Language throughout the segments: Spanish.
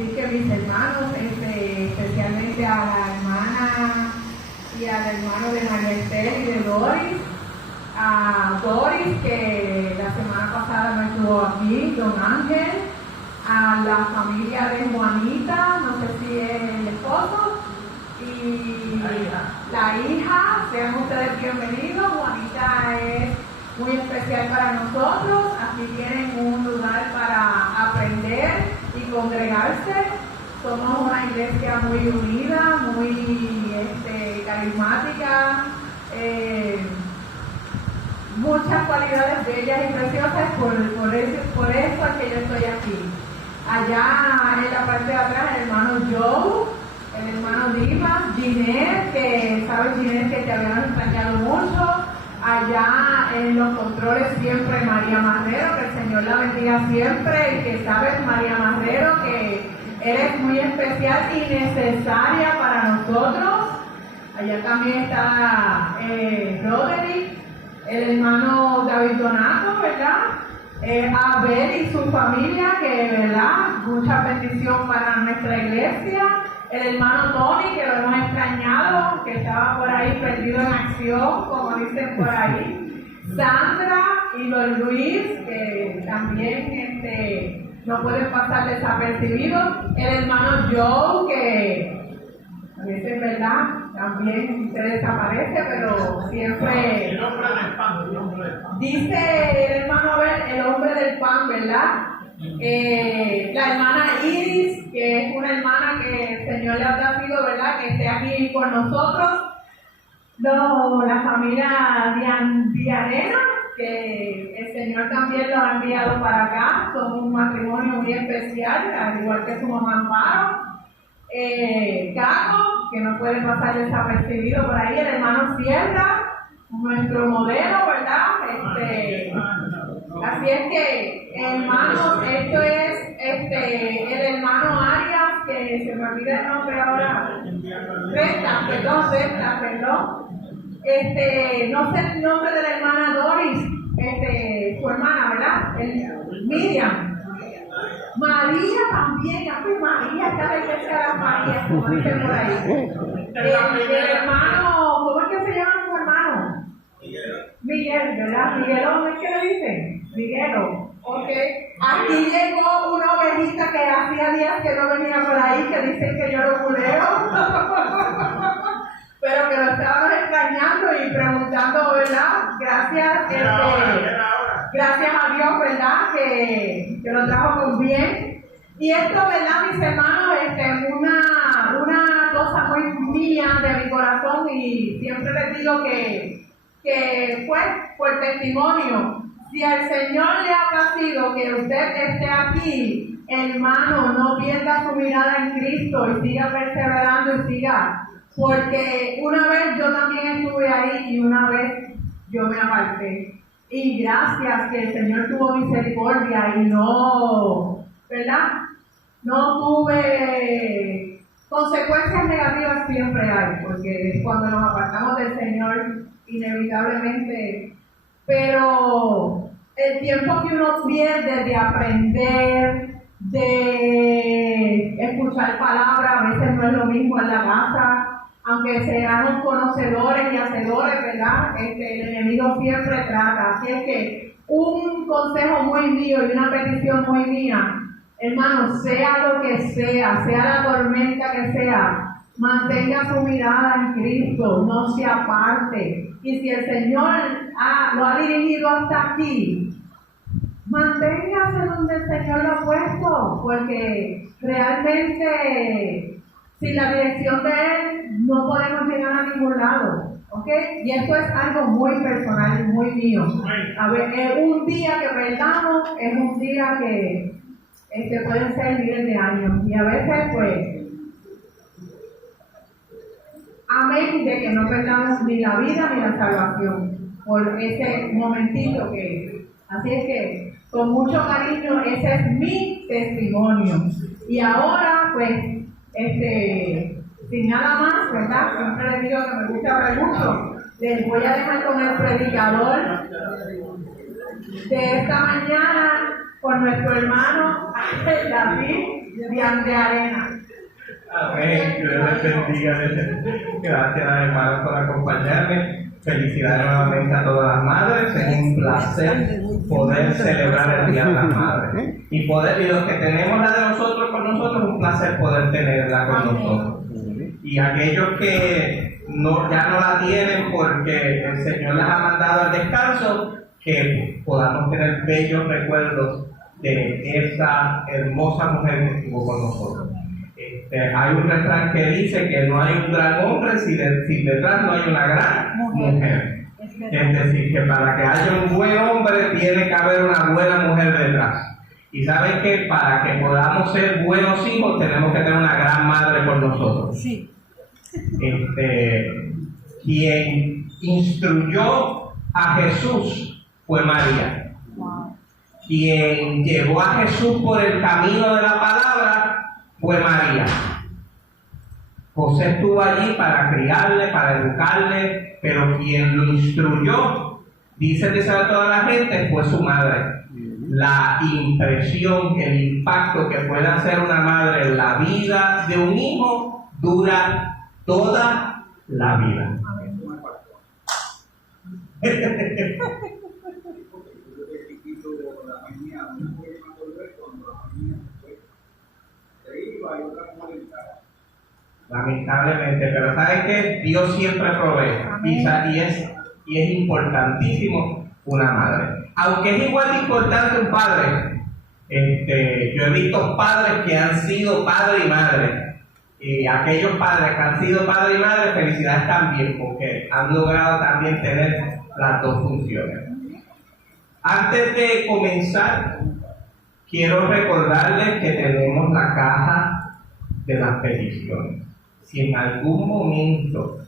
Así que mis hermanos, especialmente a la hermana y al hermano de María Esther y de Doris, a Doris, que la semana pasada no estuvo aquí, don Ángel, a la familia de Juanita, no sé si es el esposo, y la hija, sean ustedes bienvenidos. Juanita es muy especial para nosotros, aquí tienen un lugar para aprender y congregarse. Somos una iglesia muy unida, muy carismática, muchas cualidades bellas y preciosas, por eso es que yo estoy aquí. Allá en la parte de atrás el hermano Joe, el hermano Dimas, Ginette, que sabes Ginette que te habíamos extrañado mucho. Allá en los controles siempre María Marrero, que el Señor la bendiga siempre, y que sabes María Marrero que eres muy especial y necesaria para nosotros. Allá también está Roderick, el hermano David Donato, ¿verdad? Abel y su familia, que verdad, mucha bendición para nuestra iglesia. El hermano Tony, que lo hemos extrañado, que estaba por ahí perdido en acción, como dicen por ahí. Sandra y don Luis, que también no pueden pasar desapercibidos. El hermano Joe, que a veces, ¿verdad? También se desaparece, pero siempre... El hombre del pan, el hombre del pan. Dice el hermano Abel, el hombre del pan, ¿verdad? La hermana Iris, que es una hermana que el Señor le ha traído, ¿verdad? Que esté aquí con nosotros. La familia Dianera, que el Señor también los ha enviado para acá. Son un matrimonio muy especial, al igual que su mamá Amparo. Caco, que no puede pasar desapercibido por ahí, el hermano Sierra, nuestro modelo, ¿verdad? Así es que, hermanos, esto es el hermano Arias, que se me olvida el nombre ahora. Resta, perdón. No sé el nombre de la hermana Doris, su hermana, ¿verdad? Miriam. María también, María, está de cerca de las Marías, como dicen por ahí. El hermano, ¿cómo es que se llama su hermano? Miguel, ¿verdad? Miguelón, ¿es que le dicen? Miguelo, ok. Aquí llegó una ovejita que hacía días que no venía por ahí, que dicen que yo lo culeo. Pero que lo estábamos extrañando y preguntando, ¿verdad? Gracias a Dios, ¿verdad? Que lo trajo con bien. Y esto, ¿verdad, mis hermanos? Una cosa muy mía de mi corazón, y siempre les digo que fue por testimonio. Si al Señor le ha placido que usted esté aquí, hermano, no pierda su mirada en Cristo y siga perseverando y siga. Porque una vez yo también estuve ahí y una vez yo me aparté. Y gracias que el Señor tuvo misericordia y no, ¿verdad? No tuve consecuencias negativas, siempre hay, porque cuando nos apartamos del Señor, inevitablemente, pero el tiempo que uno pierde de aprender, de escuchar palabras, a veces no es lo mismo en la casa. Aunque seamos conocedores y hacedores, ¿verdad? El enemigo siempre trata. Así es que un consejo muy mío y una petición muy mía, hermano, sea lo que sea la tormenta que sea, mantenga su mirada en Cristo, no se aparte. Y si el Señor lo ha dirigido hasta aquí, manténgase donde el Señor lo ha puesto, porque realmente sin la dirección de Él no podemos llegar a ningún lado, ¿ok? Y esto es algo muy personal, muy mío. A ver, un día que perdamos es un día que pueden ser miles de años, y a veces pues, amén de que no perdamos ni la vida ni la salvación por ese momentito que, así es que con mucho cariño ese es mi testimonio. Y ahora pues sin nada más, ¿verdad? Siempre les digo que me gusta hablar mucho. Les voy a dejar con el predicador de esta mañana, con nuestro hermano David. de arena. Amén. Dios les bendiga. Gracias, hermanos, por acompañarme. Felicidades nuevamente a todas las madres. Es un placer poder celebrar el Día de las Madres. Y los que tenemos la de nosotros con nosotros, es un placer poder tenerla con nosotros. Y aquellos que ya no la tienen porque el Señor les ha mandado al descanso, que podamos tener bellos recuerdos de esa hermosa mujer que estuvo con nosotros. Hay un refrán que dice que no hay un gran hombre si detrás no hay una gran mujer. Es decir, que para que haya un buen hombre tiene que haber una buena mujer detrás. Y saben que para que podamos ser buenos hijos tenemos que tener una gran madre con nosotros. Sí. Quien instruyó a Jesús fue María. Quien llevó a Jesús por el camino de la palabra fue María. José estuvo allí para criarle, para educarle, pero quien lo instruyó, dice a toda la gente, fue su madre. La impresión, el impacto que puede hacer una madre en la vida de un hijo dura toda la vida. Lamentablemente, pero ¿saben qué? Dios siempre provee y es importantísimo una madre. Aunque es igual de importante un padre, yo he visto padres que han sido padre y madre, y aquellos padres que han sido padre y madre, felicidades también, porque han logrado también tener las dos funciones. Antes de comenzar, quiero recordarles que tenemos la caja de las peticiones. Si en algún momento,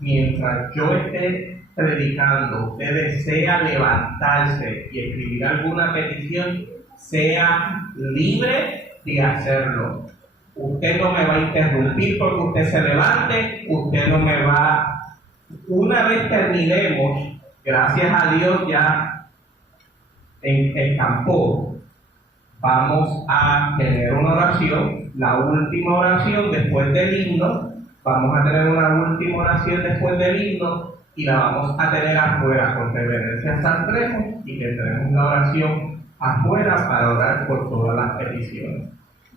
mientras yo esté predicando, usted desea levantarse y escribir alguna petición, sea libre de hacerlo. Usted no me va a interrumpir porque usted se levante, usted no me va. Una vez terminemos, gracias a Dios ya encampó, vamos a tener una oración, la última oración después del himno, vamos a tener una última oración después del himno y la vamos a tener afuera con reverencia a San Remo y tendremos la oración afuera para orar por todas las peticiones.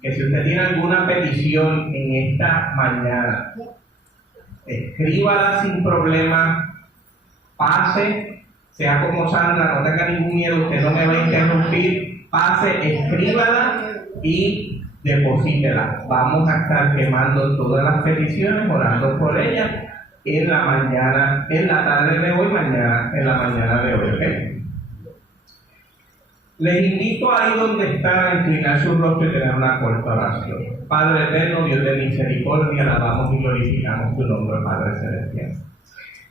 Que si usted tiene alguna petición en esta mañana, escríbala sin problema, pase, sea como Sandra, no tenga ningún miedo, usted no me va a interrumpir, pase, escríbala y deposítela. Vamos a estar quemando todas las peticiones, orando por ellas en la mañana, en la tarde de hoy, mañana, en la mañana de hoy, ¿ok? Les invito ahí donde están a inclinar su rostro y tener una corta oración. Padre eterno, Dios de misericordia, alabamos y glorificamos tu nombre, Padre celestial.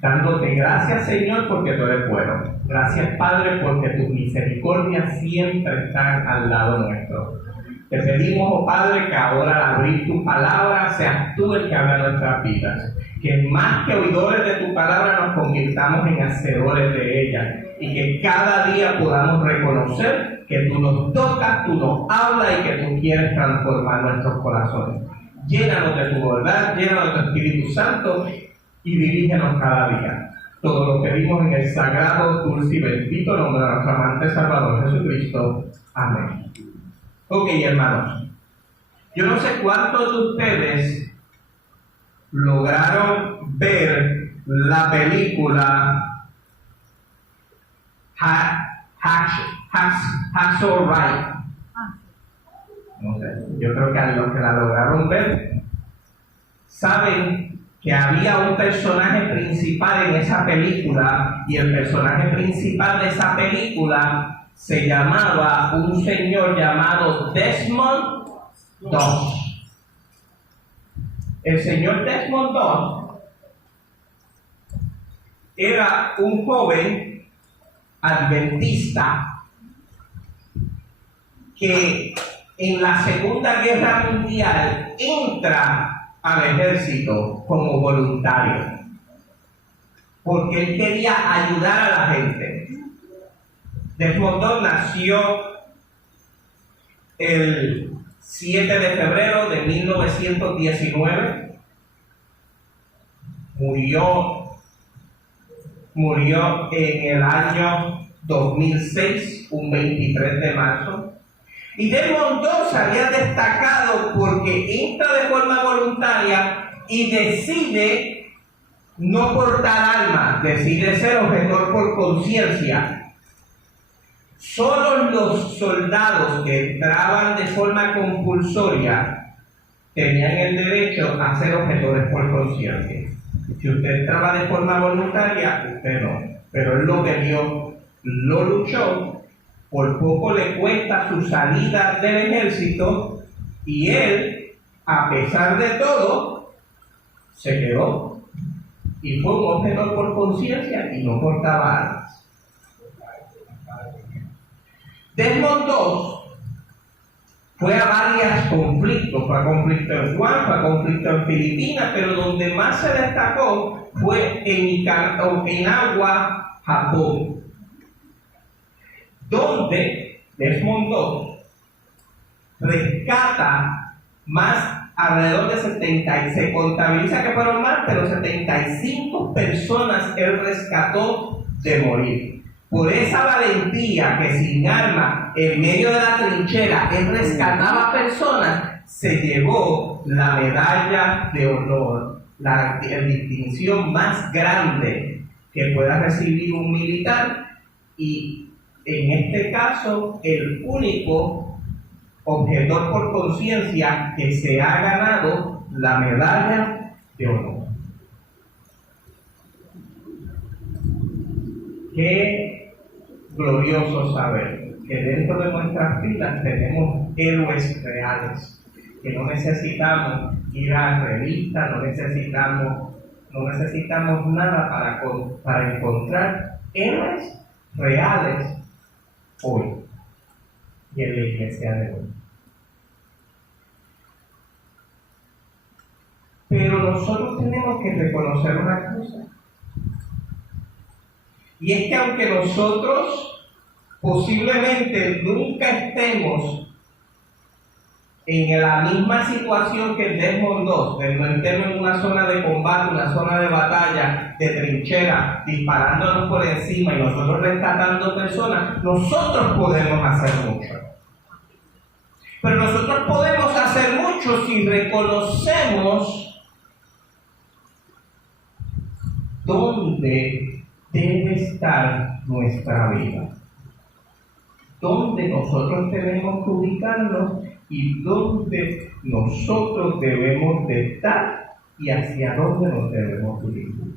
Dándote gracias, Señor, porque tú eres bueno. Gracias, Padre, porque tus misericordias siempre están al lado nuestro. Te pedimos, oh Padre, que ahora al abrir tu palabra seas tú el que habla nuestras vidas. Que más que oidores de tu palabra nos convirtamos en hacedores de ella. Y que cada día podamos reconocer que tú nos tocas, tú nos hablas y que tú quieres transformar nuestros corazones. Llénanos de tu verdad, llénanos de tu Espíritu Santo y dirígenos cada día. Todo lo pedimos en el sagrado, dulce y bendito nombre de nuestro amante Salvador Jesucristo. Amén. Ok, hermanos. Yo no sé cuántos de ustedes lograron ver la película Hacksaw Ridge. No sé, yo creo que a los que la lograron ver saben que había un personaje principal en esa película y el personaje principal de esa película se llamaba un señor llamado Desmond Doss. El señor Desmond Doss era un joven adventista que en la Segunda Guerra Mundial entra al ejército como voluntario porque él quería ayudar a la gente. Desmond Doss nació el 7 de febrero de 1919. Murió en el año 2006, un 23 de marzo. Y Desmond Doss se había destacado porque entra de forma voluntaria y decide no portar armas, decide ser objetor por conciencia. Solo los soldados que entraban de forma compulsoria tenían el derecho a ser objetores por conciencia. Si usted entraba de forma voluntaria, usted no. Pero él lo peleó, lo luchó, por poco le cuesta su salida del ejército y él, a pesar de todo, se quedó y fue un objetor por conciencia y no portaba armas. Desmond Doss fue a varios conflictos, fue a conflicto en Guam, fue a conflicto en Filipinas, pero donde más se destacó fue en Okinawa, Japón, donde Desmond Doss rescata alrededor de 70, se contabiliza que fueron más, pero 75 personas él rescató de morir. Por esa valentía que sin arma, en medio de la trinchera, él rescataba personas, se llevó la medalla de honor, la distinción más grande que pueda recibir un militar, y en este caso, el único objetor por conciencia que se ha ganado la medalla de honor. Qué glorioso saber que dentro de nuestras filas tenemos héroes reales, que no necesitamos ir a revistas, no necesitamos nada para encontrar héroes reales hoy y en la iglesia de hoy. Pero nosotros tenemos que reconocer una cosa, y es que aunque nosotros posiblemente nunca estemos en la misma situación que Desmond Doss, de no estemos en una zona de combate, una zona de batalla, de trinchera, disparándonos por encima y nosotros rescatando personas, nosotros podemos hacer mucho. Pero nosotros podemos hacer mucho si reconocemos dónde debe estar nuestra vida, dónde nosotros tenemos que ubicarnos y dónde nosotros debemos de estar y hacia dónde nos debemos dirigir.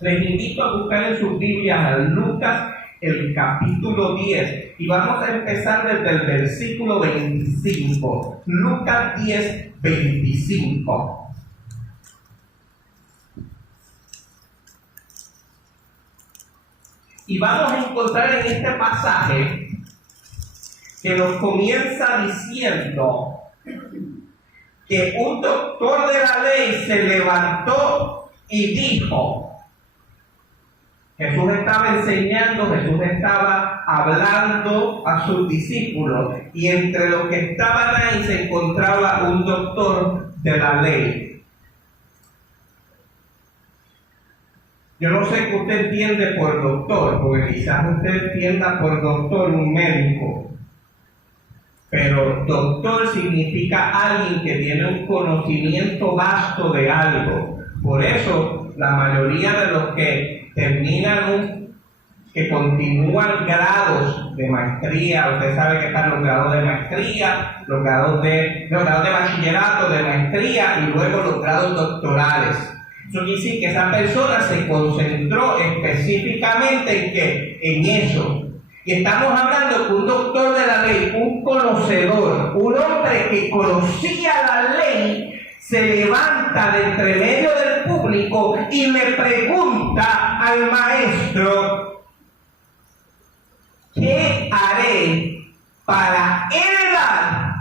Les invito a buscar en sus Biblias a Lucas el capítulo 10 y vamos a empezar desde el versículo 25. Lucas 10, 25. Y vamos a encontrar en este pasaje que nos comienza diciendo que un doctor de la ley se levantó y dijo, Jesús estaba enseñando, Jesús estaba hablando a sus discípulos y entre los que estaban ahí se encontraba un doctor de la ley. Yo no sé qué usted entiende por doctor, porque quizás usted entienda por doctor un médico, pero doctor significa alguien que tiene un conocimiento vasto de algo. Por eso, la mayoría de los que que continúan grados de maestría, usted sabe que están los grados de maestría, los grados de bachillerato, de maestría y luego los grados doctorales. Eso quiere decir que esa persona se concentró específicamente en eso. Y estamos hablando de un doctor de la ley, un conocedor, un hombre que conocía la ley, se levanta de entre medio del público y le pregunta al maestro, ¿qué haré para heredar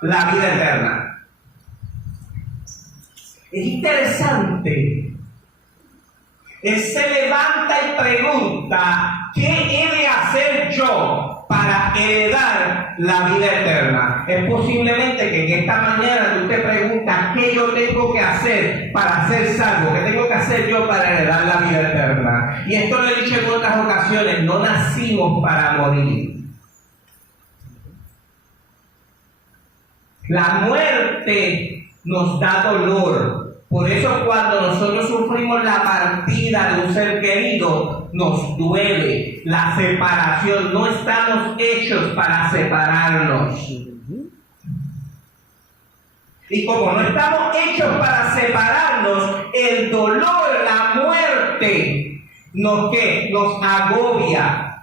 la vida eterna? Es interesante. Él se levanta y pregunta, ¿qué he de hacer yo para heredar la vida eterna. Es posiblemente que en esta mañana tú te preguntas qué yo tengo que hacer para ser salvo, qué tengo que hacer yo para heredar la vida eterna. Y esto lo he dicho en otras ocasiones, no nacimos para morir. La muerte nos da dolor. Por eso cuando nosotros sufrimos la partida de un ser querido, nos duele la separación. No estamos hechos para separarnos. Y como no estamos hechos para separarnos, el dolor, la muerte, nos agobia.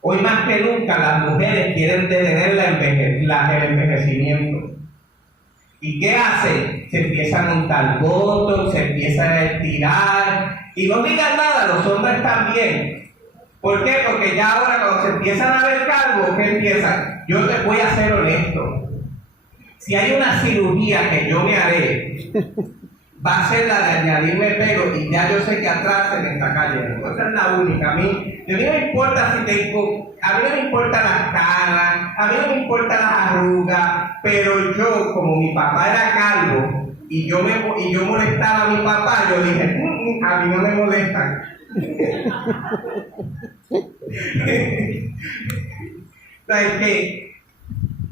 Hoy más que nunca las mujeres quieren detener el envejecimiento. ¿Y qué hacen? Se empiezan a untar botox, se empiezan a estirar. Y no digan nada, los hombres también. ¿Por qué? Porque ya ahora cuando se empiezan a ver calvos, ¿qué empiezan? Yo te voy a ser honesto. Si hay una cirugía que yo me haré, va a ser la de añadirme pelo y ya yo sé que atrás se me está cayendo. Esa es la única. A mí no me importa si tengo, a mí no me importan las canas, a mí no me importan las arrugas, pero yo, como mi papá era calvo y yo molestaba a mi papá, yo dije, a mí no me molestan.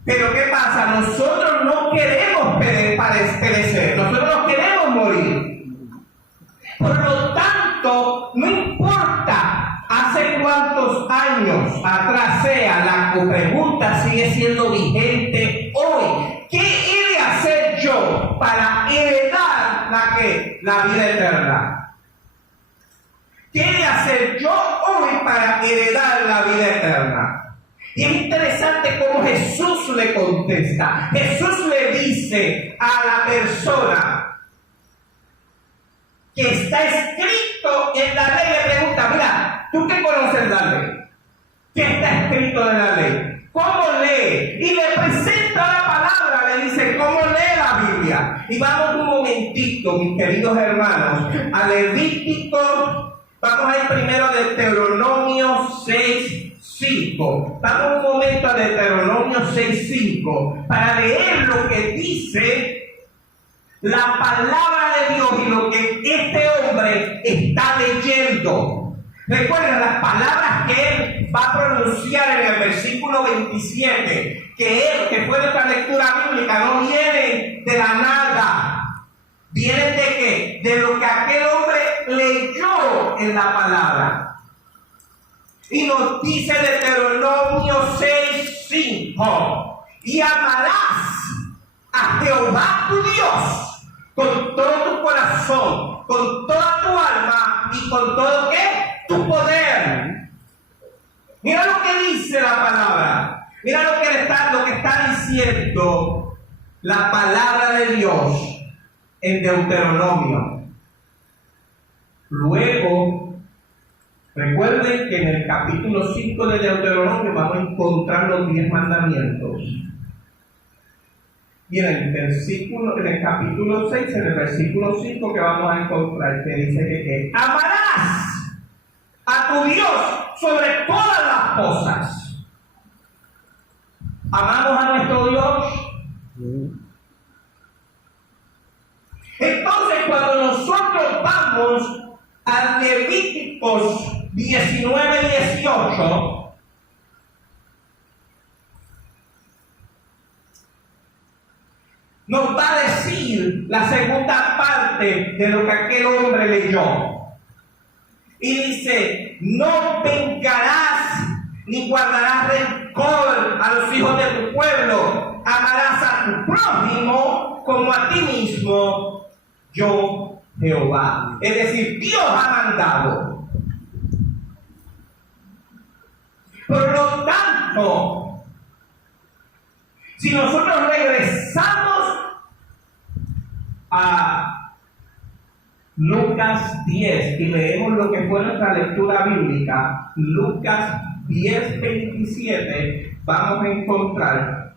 Pero ¿qué pasa? Nosotros no queremos perecer, nosotros no queremos morir. Por lo tanto, no importa hace cuántos años atrás sea, la pregunta sigue siendo vigente hoy. ¿Qué he de hacer yo para heredar la vida eterna? ¿Qué he de hacer yo hoy para heredar la vida eterna? Y es interesante cómo Jesús le contesta. Jesús le dice a la persona que está escrito en la ley, le pregunta, mira, ¿tú qué conoces la ley? ¿Qué está escrito en la ley? ¿Cómo lee? Y le presenta la palabra, le dice, ¿cómo lee la Biblia? Y vamos un momentito, mis queridos hermanos, a Levítico. Vamos a ir primero a Deuteronomio 6:5. Vamos un momento a Deuteronomio 6:5 para leer lo que dice la palabra de Dios y lo que este hombre está leyendo. Recuerden las palabras que él va a pronunciar en el versículo 27, que fue nuestra lectura bíblica, no vienen de la nada. ¿Vienen de qué? De lo que aquel hombre leyó en la palabra. Y nos dice Deuteronomio 6:5: y amarás a Jehová tu Dios con todo tu corazón, con toda tu alma y con todo ¿qué? Tu poder. Mira lo que dice la palabra. Mira lo que está diciendo la palabra de Dios en Deuteronomio. Luego, recuerden que en el capítulo 5 de Deuteronomio vamos a encontrar los 10 mandamientos. Y en el capítulo 6, en el versículo 5 que vamos a encontrar, que dice que amarás a tu Dios sobre todas las cosas. ¿Amamos a nuestro Dios? Entonces, cuando nosotros vamos a Levíticos 19:18, nos va a decir la segunda parte de lo que aquel hombre leyó. Y dice, no vengarás ni guardarás rencor a los hijos de tu pueblo, amarás a tu prójimo como a ti mismo, yo Jehová. Es decir, Dios ha mandado. Por lo tanto, si nosotros regresamos a Lucas 10 y leemos lo que fue nuestra lectura bíblica, Lucas 10:27, vamos a encontrar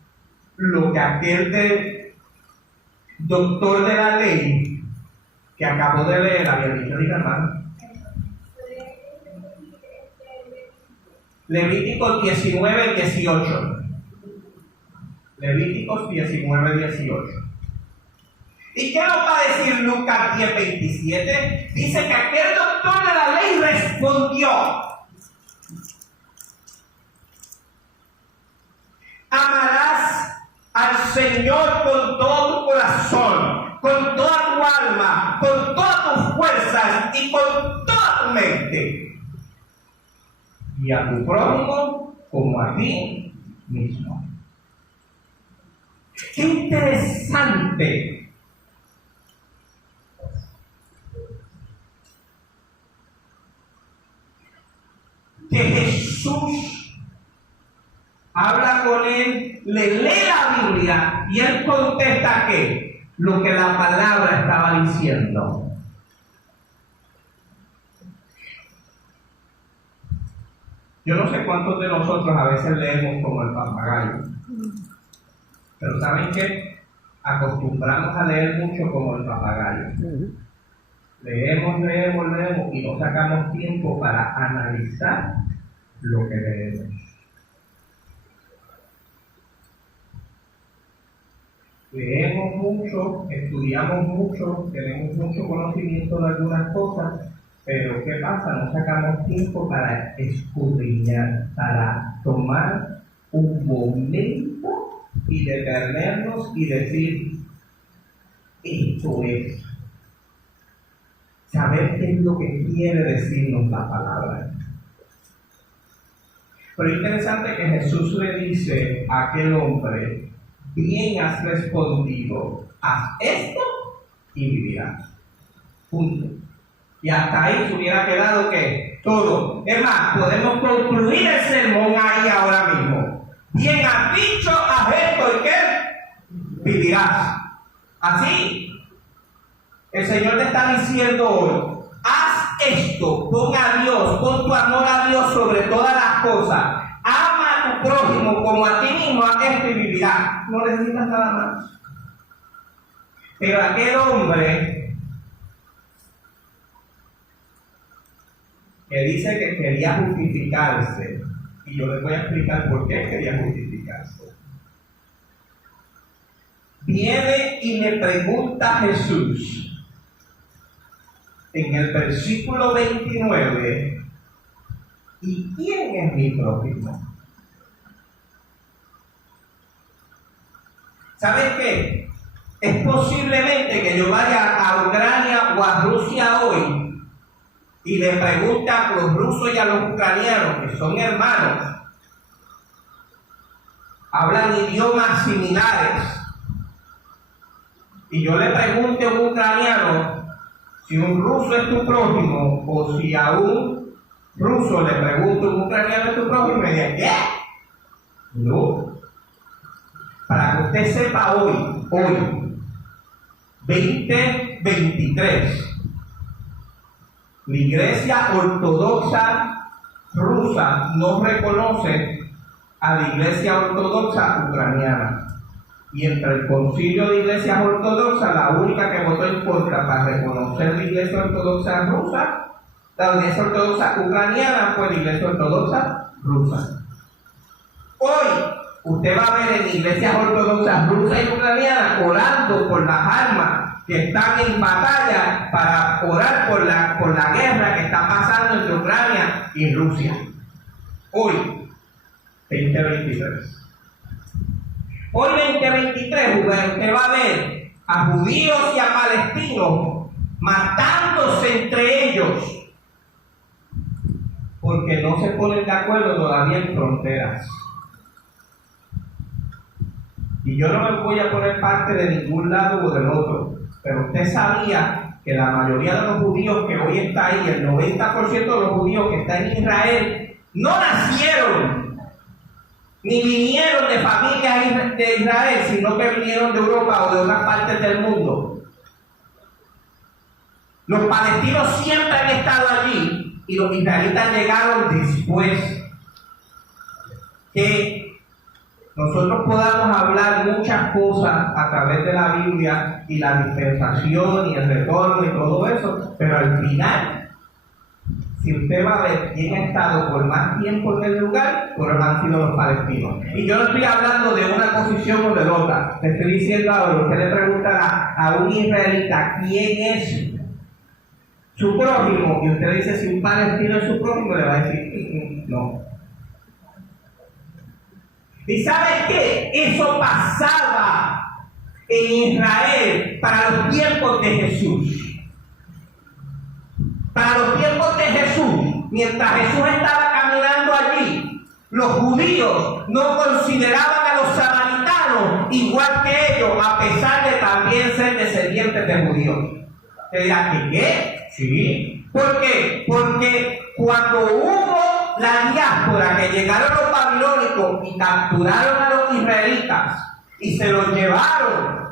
lo que aquel doctor de la ley que acabo de leer había dicho. Diga, hermano. Levíticos 19, 18. Levíticos 19, 18. ¿Y qué nos va a decir Lucas 10, 27? Dice que aquel doctor de la ley respondió: amarás al Señor con todo tu corazón, con toda tu alma, con todas tus fuerzas y con toda tu mente, y a tu prójimo como a ti mismo. ¡Qué interesante! Que Jesús habla con él, le lee la Biblia y él contesta que lo que la palabra estaba diciendo. Yo no sé cuántos de nosotros a veces leemos como el papagayo, pero ¿saben qué? Acostumbramos a leer mucho como el papagayo. Leemos y no sacamos tiempo para analizar lo que leemos. Leemos mucho, estudiamos mucho, tenemos mucho conocimiento de algunas cosas, pero ¿qué pasa? No sacamos tiempo para escudriñar, para tomar un momento y detenernos y decir: esto es. Saber qué es lo que quiere decirnos la palabra. Pero es interesante que Jesús le dice a aquel hombre: bien has respondido, haz esto y vivirás. Punto. Y hasta ahí se hubiera quedado que todo. Es más, podemos concluir el sermón ahí ahora mismo. Bien has dicho, haz esto y qué, vivirás. Así. El Señor te está diciendo hoy: haz esto, pon a Dios, pon tu amor a Dios sobre todas las cosas. Ama a tu prójimo como a ti mismo, haz esto y vivirás. No necesitas nada más. Pero aquel hombre que dice que quería justificarse, y yo les voy a explicar por qué quería justificarse. Viene y le pregunta a Jesús en el versículo 29: ¿y quién es mi prójimo? ¿Saben qué? Es posiblemente que yo vaya a Ucrania o a Rusia hoy y le pregunte a los rusos y a los ucranianos, que son hermanos, hablan idiomas similares, y yo le pregunte a un ucraniano si un ruso es tu prójimo, o si a un ruso le pregunto a un ucraniano es tu prójimo, y me dice: ¿qué? No. Para que usted sepa hoy, 2023, la Iglesia Ortodoxa rusa no reconoce a la Iglesia Ortodoxa ucraniana. Y entre el concilio de iglesias ortodoxas, la única que votó en contra para reconocer la Iglesia Ortodoxa rusa, la Iglesia Ortodoxa ucraniana, fue la Iglesia Ortodoxa rusa. Hoy, usted va a ver en iglesias ortodoxas rusas y ucranianas orando por las almas que están en batalla, para orar por la guerra que está pasando entre Ucrania y Rusia. Hoy, 2023. Hoy 2023, usted va a ver a judíos y a palestinos matándose entre ellos porque no se ponen de acuerdo todavía en fronteras. Y yo no me voy a poner parte de ningún lado o del otro, pero usted sabía que la mayoría de los judíos que hoy está ahí, el 90% de los judíos que están en Israel, no nacieron ni vinieron de familias de Israel, sino que vinieron de Europa o de otras partes del mundo. Los palestinos siempre han estado allí y los israelitas llegaron después. Que nosotros podamos hablar muchas cosas a través de la Biblia y la dispensación y el retorno y todo eso, pero al final si usted va a ver quién ha estado por más tiempo en el lugar, pues han sido los palestinos. Y yo no estoy hablando de una posición o de otra. Le estoy diciendo ahora, usted le preguntará a un israelita quién es su prójimo, y usted dice si un palestino es su prójimo, le va a decir no. ¿Y sabes qué? Eso pasaba en Israel para los tiempos de Jesús. Para los tiempos de Jesús, mientras Jesús estaba caminando allí, los judíos no consideraban a los samaritanos igual que ellos, a pesar de también ser descendientes de judíos. ¿Te dirá qué? Sí. ¿Por qué? Porque cuando hubo la diáspora, que llegaron los babilónicos y capturaron a los israelitas y se los llevaron,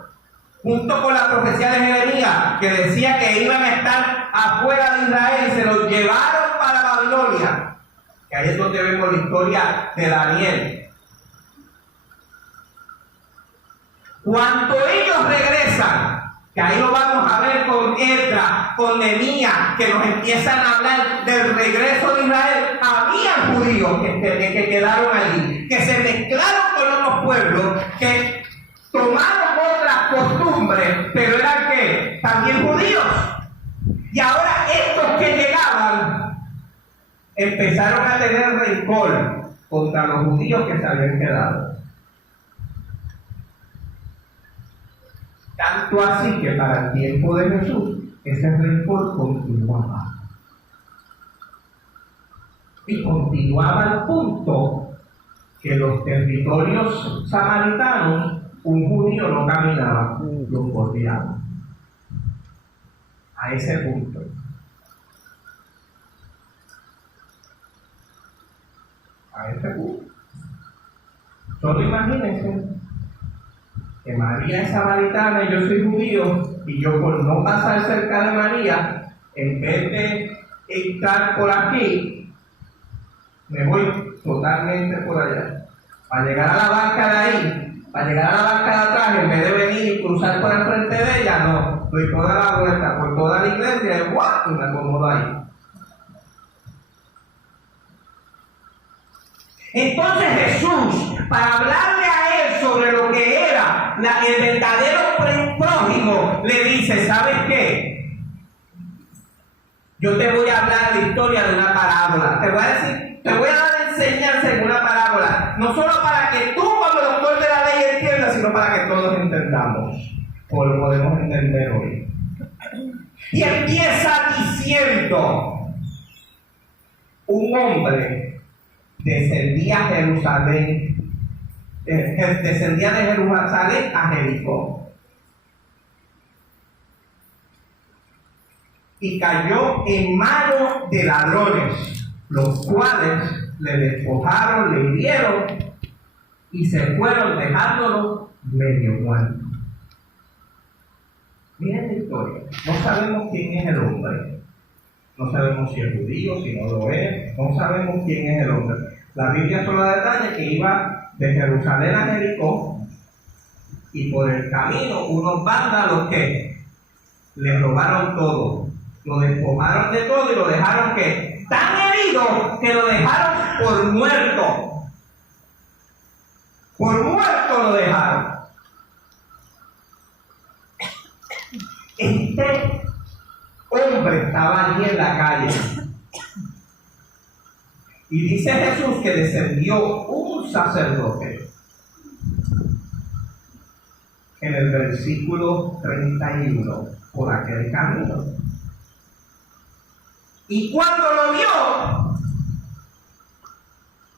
junto con la profecía de Jeremías, que decía que iban a estar afuera de Israel, y se los llevaron para Babilonia, que ahí es donde vemos la historia de Daniel. Cuando ellos regresan, que ahí lo vamos a ver con Esdras, con Nehemías, que nos empiezan a hablar del regreso de Israel, había judíos que quedaron allí, que se mezclaron con otros pueblos, que tomaron otras costumbres, pero eran que también judíos. Y ahora estos que llegaban empezaron a tener rencor contra los judíos que se habían quedado. Tanto así que para el tiempo de Jesús ese rencor continuaba. Y continuaba al punto que los territorios samaritanos, un judío no caminaba, los bordeaba. A ese punto. A ese punto. Solo imagínense que María es samaritana y yo soy judío, y yo por no pasar cerca de María, en vez de estar por aquí, me voy totalmente por allá. Para llegar a la barca de ahí, para llegar a la barca de atrás, en vez de venir y cruzar por el frente de ella, no. Doy toda la vuelta por toda la iglesia y ¡guau! Y me acomodo ahí. Entonces Jesús, para hablarle a él sobre lo que era el verdadero prójimo, le dice, ¿sabes qué? Yo te voy a hablar la historia de una parábola. Te voy a dar enseñanza en una parábola. No solo para que tú, como doctor de la ley, entiendas, sino para que todos entendamos. Como lo podemos entender hoy. Y empieza diciendo, un hombre descendía de Jerusalén a Jericó, y cayó en manos de ladrones, los cuales le despojaron, le hirieron y se fueron dejándolo medio muerto. Miren la historia. No sabemos quién es el hombre. No sabemos si es judío, si no lo es. No sabemos quién es el hombre. La Biblia solo da detalles que iba de Jerusalén a Jericó, y por el camino unos vándalos que le robaron todo. Lo despojaron de todo y lo dejaron que tan herido que lo dejaron por muerto. Por muerto lo dejaron. Este hombre estaba allí en la calle. Y dice Jesús que descendió un sacerdote. En el versículo 31, por aquel camino. Y cuando lo vio,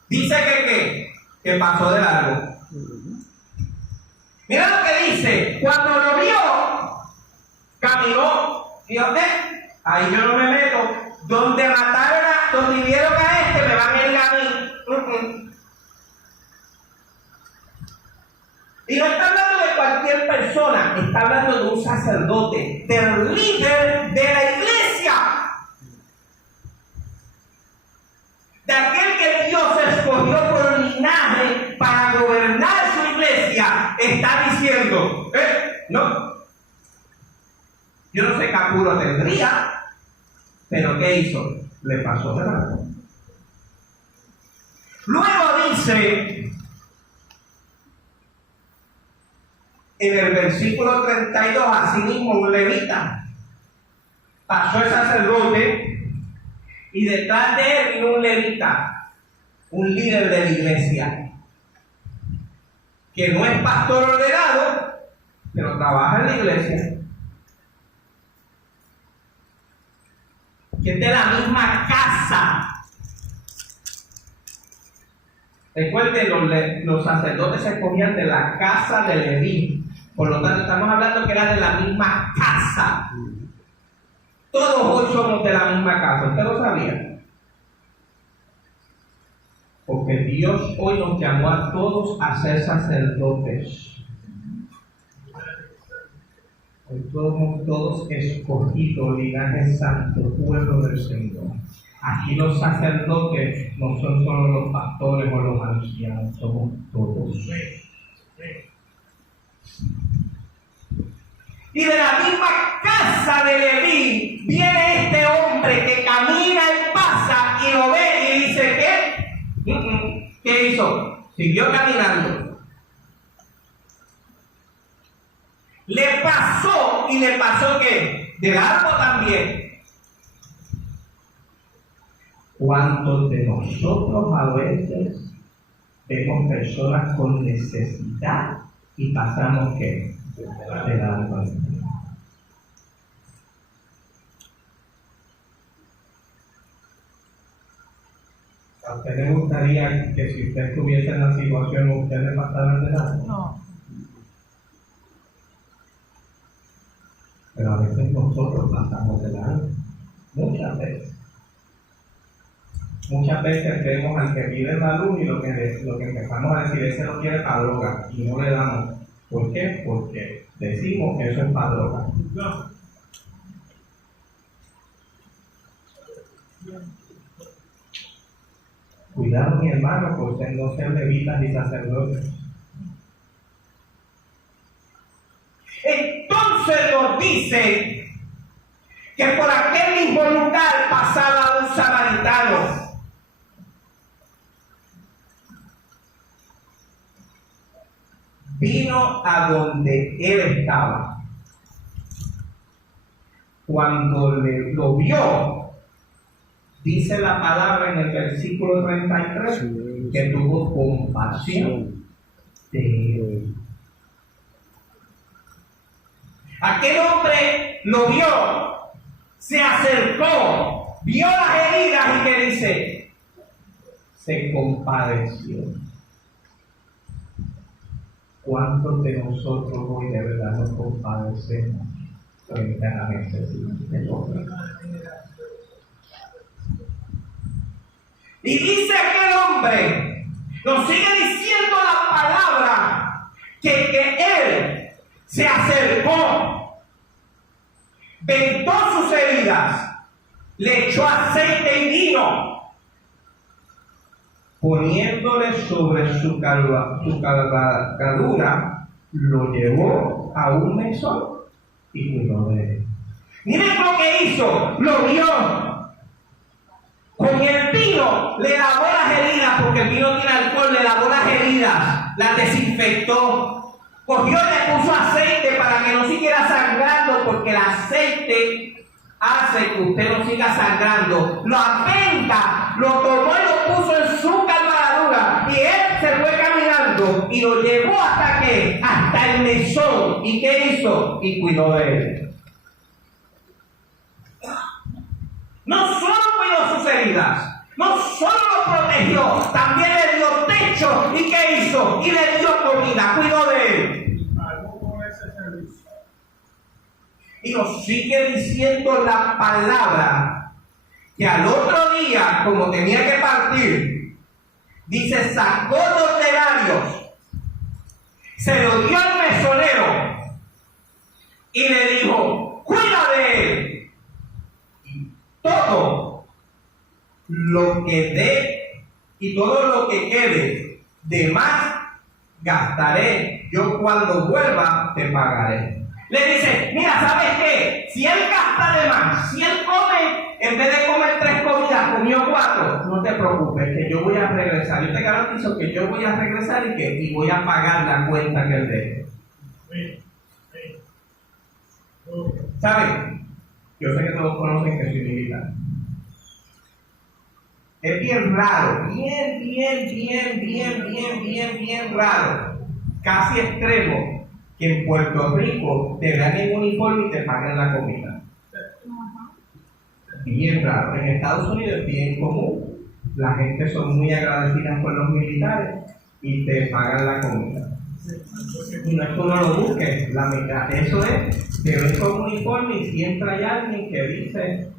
dice que pasó de largo. Mira lo que dice, cuando lo vio, caminó, fíjate, ahí yo no me meto, donde mataron donde vieron a este, me van a ir a mí. Y no está hablando de cualquier persona, está hablando de un sacerdote, del líder de la iglesia, de aquel que Dios escogió por linaje para gobernar su iglesia. Está diciendo, no, yo no sé qué apuro tendría, pero ¿qué hizo? le pasó de largo. Luego dice en el versículo 32, asimismo un levita pasó el sacerdote y detrás de él vino un levita, un líder de la iglesia, que no es pastor ordenado, pero trabaja en la iglesia, que es de la misma casa. Recuerden, los sacerdotes se escogían de la casa de Leví. Por lo tanto, estamos hablando que era de la misma casa. Todos hoy somos de la misma casa. ¿Usted lo sabía? Porque Dios hoy nos llamó a todos a ser sacerdotes. Hoy somos todos escogidos, linaje santo, pueblo del Señor. Aquí los sacerdotes no son solo los pastores o los ancianos, somos todos. Y de la misma casa de Leví viene este hombre que camina y pasa y lo ve y dice, ¿qué? ¿Qué hizo? Siguió caminando. Le pasó y le pasó ¿qué? De largo también. ¿Cuántos de nosotros a veces vemos personas con necesidad y pasamos ¿qué? De largo? ¿A usted le gustaría que si usted estuviese en la situación usted le pasara de largo? No. Pero a veces nosotros pasamos de largo. Muchas veces. Muchas veces vemos al que pide la luz y lo que empezamos a decir, ese no quiere para droga, y no le damos. ¿Por qué? Porque decimos que eso es para droga. No. Cuidado, mi hermano, por no ser levitas ni sacerdotes. Entonces nos dice que por aquel mismo lugar pasaba un samaritano. Vino a donde él estaba. Cuando lo vio, dice la palabra en el versículo 33, que tuvo compasión de él. Aquel hombre lo vio, se acercó, vio las heridas y que dice, se compadeció. ¿Cuántos de nosotros hoy de verdad nos compadecemos frente a la necesidad del hombre? Y dice aquel hombre, nos sigue diciendo la palabra, que él se acercó, vendó sus heridas, le echó aceite y vino, poniéndole sobre su cabalgadura, lo llevó a un mesón y cuidó de él. Miren lo que hizo, lo vio. Con el vino le lavó las heridas, porque el vino tiene alcohol, le lavó las heridas, las desinfectó. Cogió y le puso aceite para que no siguiera sangrando, porque el aceite hace que usted no siga sangrando. Lo apenca, lo tomó y lo puso en su cabalgadura, y él se fue caminando y lo llevó hasta el mesón. ¿Y qué hizo? Y cuidó de él. No solo cuidó sus heridas, no solo lo protegió, también le dio techo. ¿Y qué hizo? Y le dio comida, cuidó de él. Y nos sigue diciendo la palabra que al otro día, como tenía que partir, dice, sacó 2 denarios, se lo dio al mesonero y le dijo, cuida de él. Todo lo que dé y todo lo que quede de más gastaré, yo cuando vuelva te pagaré. Le dice, mira, ¿sabes qué? Si él gasta de más, si él come, en vez de comer 3 comidas, comió 4, no te preocupes, que yo voy a regresar. Yo te garantizo que yo voy a regresar y voy a pagar la cuenta que él deje. ¿Saben? Yo sé que todos conocen que soy militar. Es bien raro, bien raro, casi extremo, que en Puerto Rico te dan el uniforme y te paguen la comida. Bien raro. En Estados Unidos es bien común. La gente son muy agradecidas por los militares y te pagan la comida. Y no es que uno lo busque, la mitad. Eso es, te ven con uniforme y siempre hay alguien que dice,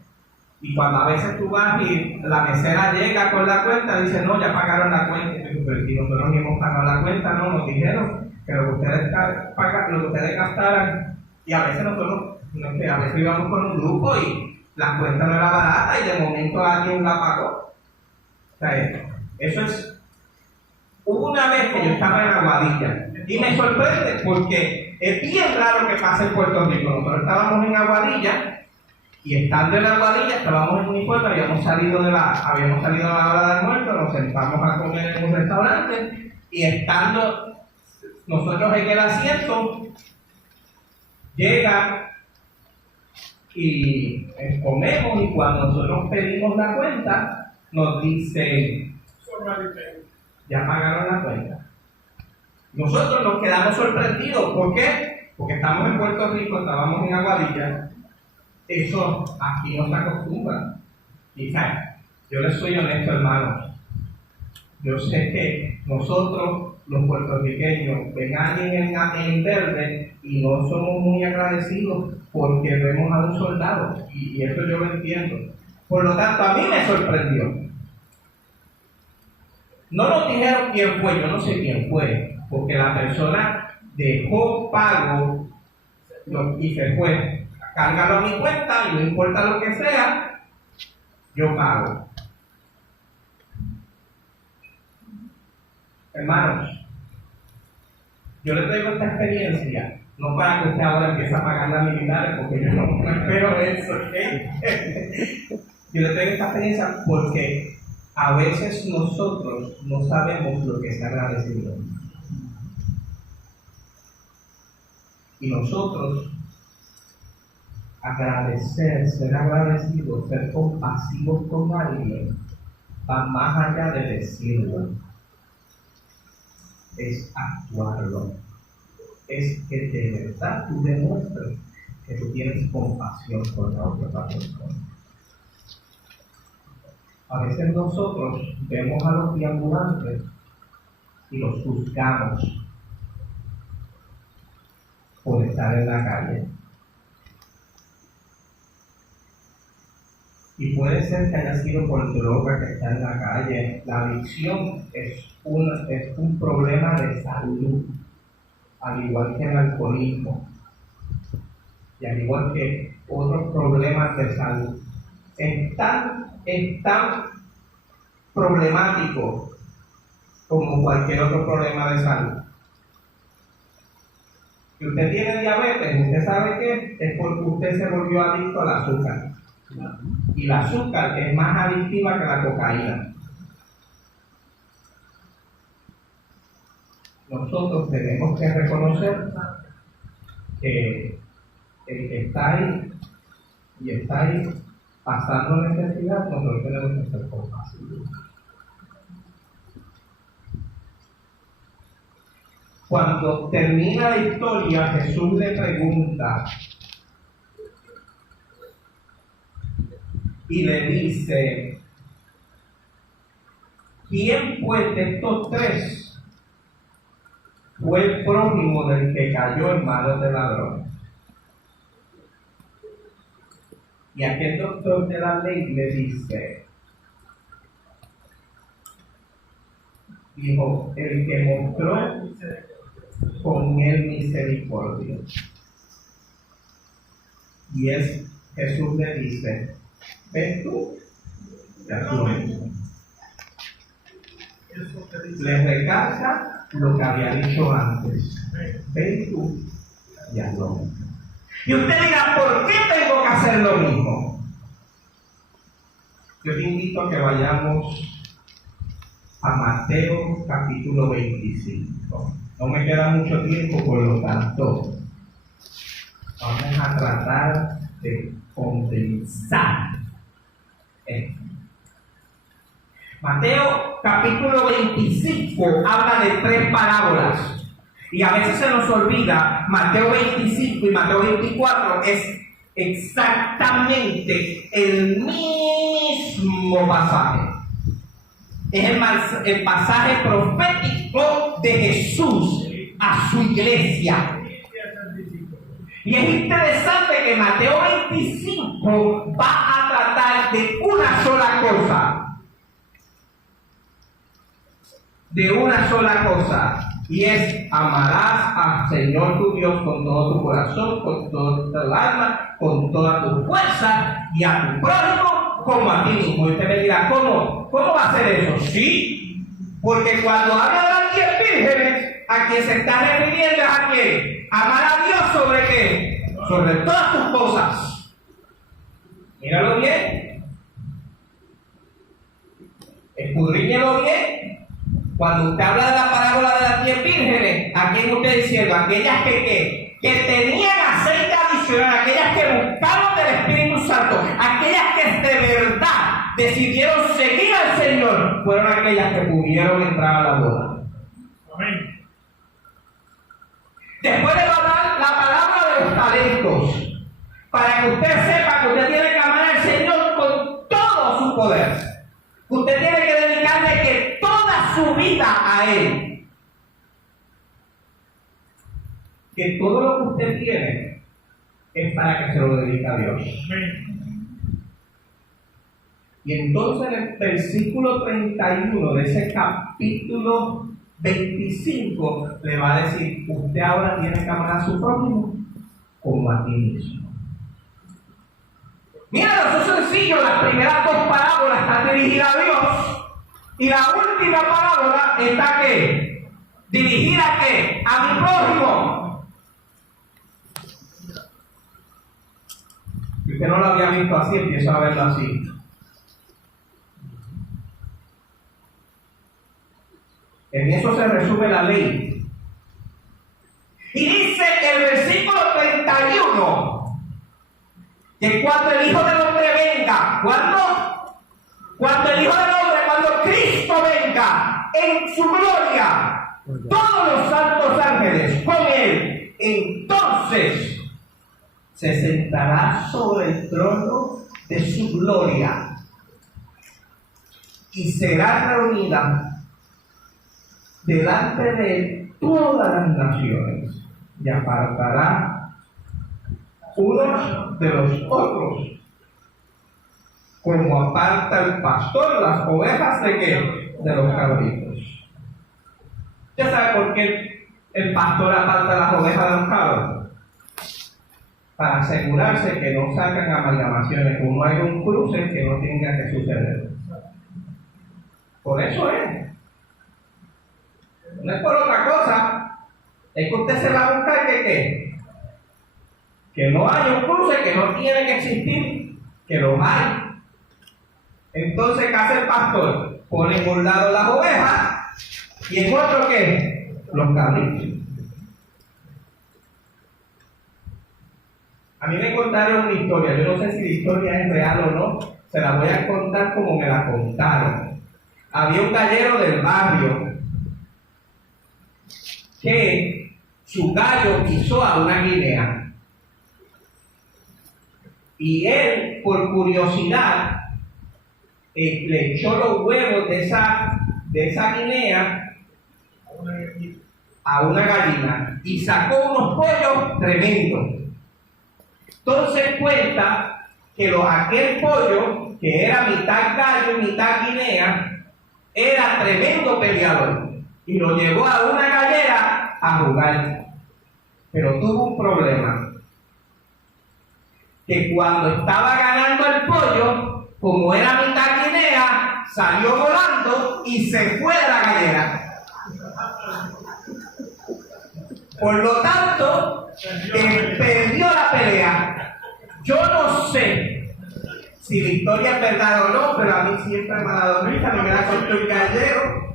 y cuando a veces tú vas y la mesera llega con la cuenta, dice, no, ya pagaron la cuenta. Y nosotros ni hemos pagado la cuenta, no, nos dijeron que lo que ustedes pagan, lo que ustedes gastaran, y a veces nosotros, no sé, a veces íbamos con un grupo y la cuenta no era barata y de momento alguien la pagó. O sea, eso es. Hubo una vez que yo estaba en Aguadilla y me sorprende porque es bien raro que pase en Puerto Rico. Nosotros estábamos en Aguadilla y estando en Aguadilla estábamos en uniforme, habíamos salido a la hora de almuerzo, nos sentamos a comer en un restaurante y estando nosotros en el asiento, llega y comemos y cuando nosotros pedimos la cuenta nos dice, ya pagaron la cuenta. Nosotros nos quedamos sorprendidos. ¿Por qué? Porque estamos en Puerto Rico, estábamos en Aguadilla. Eso aquí no se acostumbra. Quizás, yo les soy honesto, hermanos. Yo sé que nosotros, los puertorriqueños, ven a alguien en verde y no somos muy agradecidos porque vemos a un soldado. Y eso yo lo entiendo. Por lo tanto, a mí me sorprendió. No nos dijeron quién fue, yo no sé quién fue, porque la persona dejó pago y se fue. Cárgalo a mi cuenta y no importa lo que sea, yo pago. Hermanos, yo les traigo esta experiencia, no para que usted ahora empiece a pagar las militares, porque yo no espero eso, ¿ok? Yo les traigo esta experiencia porque a veces nosotros no sabemos lo que es agradecido. Y nosotros agradecer, ser agradecidos, ser compasivos con alguien, va más allá de decirlo. Es actuarlo. Es que de verdad tú demuestres que tú tienes compasión por la otra persona. A veces nosotros vemos a los deambulantes y los juzgamos por estar en la calle. Y puede ser que haya sido por droga que está en la calle. La adicción es un problema de salud, al igual que el alcoholismo, y al igual que otros problemas de salud. Es tan problemático como cualquier otro problema de salud. Si usted tiene diabetes, usted sabe que es porque usted se volvió adicto al azúcar. Y el azúcar es más adictiva que la cocaína. Nosotros tenemos que reconocer que el que está ahí y está ahí pasando necesidad, nosotros tenemos que ser compasivos. Cuando termina la historia, Jesús le pregunta y le dice, ¿quién pues de estos tres fue el prójimo del que cayó en manos de ladrones? Y aquel doctor de la ley le dijo, el que mostró con él misericordia. Y Jesús le dice, ven tú, ya tú mismo. Le recalca lo que había dicho antes. Ven tú, ya lo mismo. Y usted dirá, ¿por qué tengo que hacer lo mismo? yo te invito a que vayamos a Mateo capítulo 25. No me queda mucho tiempo, por lo tanto, vamos a tratar de condensar esto. Mateo capítulo 25 habla de 3 parábolas. Y a veces se nos olvida, Mateo 25 y Mateo 24 es exactamente el mismo pasaje. Es el pasaje profético de Jesús a su iglesia. Y es interesante que Mateo 25 va a tratar de una sola cosa. De una sola cosa. Y es: amarás al Señor tu Dios con todo tu corazón, con todo tu alma, con toda tu fuerza, y a tu prójimo como a ti mismo. Y usted me dirá, ¿cómo va a ser eso? Sí, porque cuando habla de las 10 vírgenes, a quien se está refiriendo es a quién. Amar a Dios ¿sobre qué? Sobre todas tus cosas. Míralo bien. Escudriñelo bien. Cuando usted habla de la parábola de las 10 vírgenes, ¿a quién usted está diciendo? Aquellas que tenían aceite adicional, aquellas que buscaron del Espíritu Santo, aquellas que de verdad decidieron seguir al Señor, fueron aquellas que pudieron entrar a la boda. Amén. Después le va a dar la palabra de los talentos, para que usted sepa que usted tiene que amar al Señor con todo su poder. Usted tiene que dedicarle que toda su vida a Él. Que todo lo que usted tiene es para que se lo dedique a Dios. Y entonces en el versículo 31 de ese capítulo 25 le va a decir: usted ahora tiene que amar a su prójimo como a ti mismo. Mira, eso es sencillo. Las primeras 2 parábolas están dirigidas a Dios, y la última parábola está ¿qué? Dirigida ¿a qué? A mi prójimo. Si usted no lo había visto así, empieza a verlo así. En eso se resume la ley. Y dice el versículo 31 que cuando el Hijo del Hombre venga, cuando el Hijo del Hombre, cuando Cristo venga en su gloria, todos los santos ángeles con Él, entonces se sentará sobre el trono de su gloria y será reunida delante de Él todas las naciones, y apartará unos de los otros, como aparta el pastor las ovejas ¿de qué? De los cabritos. ¿Ya sabe por qué el pastor aparta las ovejas de los cabros? Para asegurarse que no sacan amalgamaciones, como hay un cruce que no tenga que suceder. Por eso es. No es por otra cosa. Es que usted se va a buscar que ¿qué? Que no haya un cruce, que no tiene que existir, que los hay. Entonces, ¿qué hace el pastor? Pone en un lado las ovejas y en otro ¿qué? Los cabritos. A mí me contaron una historia. Yo no sé si la historia es real o no. Se la voy a contar como me la contaron. Había un gallero del barrio que su gallo pisó a una guinea. Y él, por curiosidad, le echó los huevos de esa guinea a una gallina y sacó unos pollos tremendos. Entonces cuenta que aquel pollo, que era mitad gallo y mitad guinea, era tremendo peleador y lo llevó a una gallera a jugar. Pero tuvo un problema. Que cuando estaba ganando el pollo, como era mitad guinea, salió volando y se fue de la gallera. Por lo tanto, perdió la pelea. Yo no sé si la historia es verdad o no, pero a mí siempre me ha dado risa, a mí me la contó el gallero.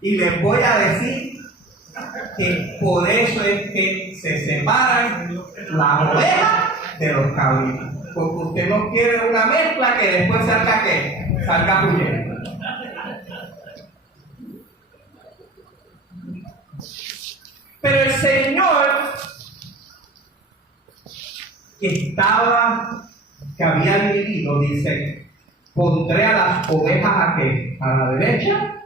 Y les voy a decir que por eso es que se separan las ovejas de los cabritos. Porque usted no quiere una mezcla que después salga ¿qué? Salga puyendo. Pero el Señor que había dividido, dice, pondré a las ovejas ¿a qué? A la derecha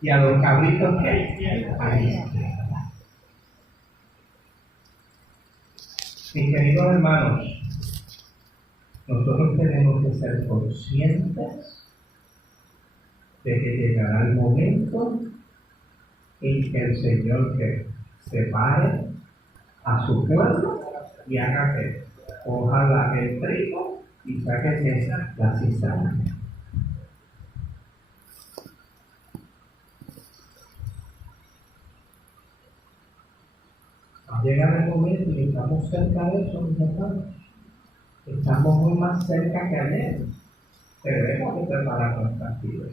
y a los cabritos ¿qué? A la izquierda. Mis queridos hermanos, nosotros tenemos que ser conscientes de que llegará el momento en que el Señor que separe a su pueblo y haga que ojalá el trigo y saque la cizaña. Va a llegar el momento y estamos cerca de eso, mis hermanos. Estamos muy más cerca que ayer. Debemos de preparar nuestras vidas.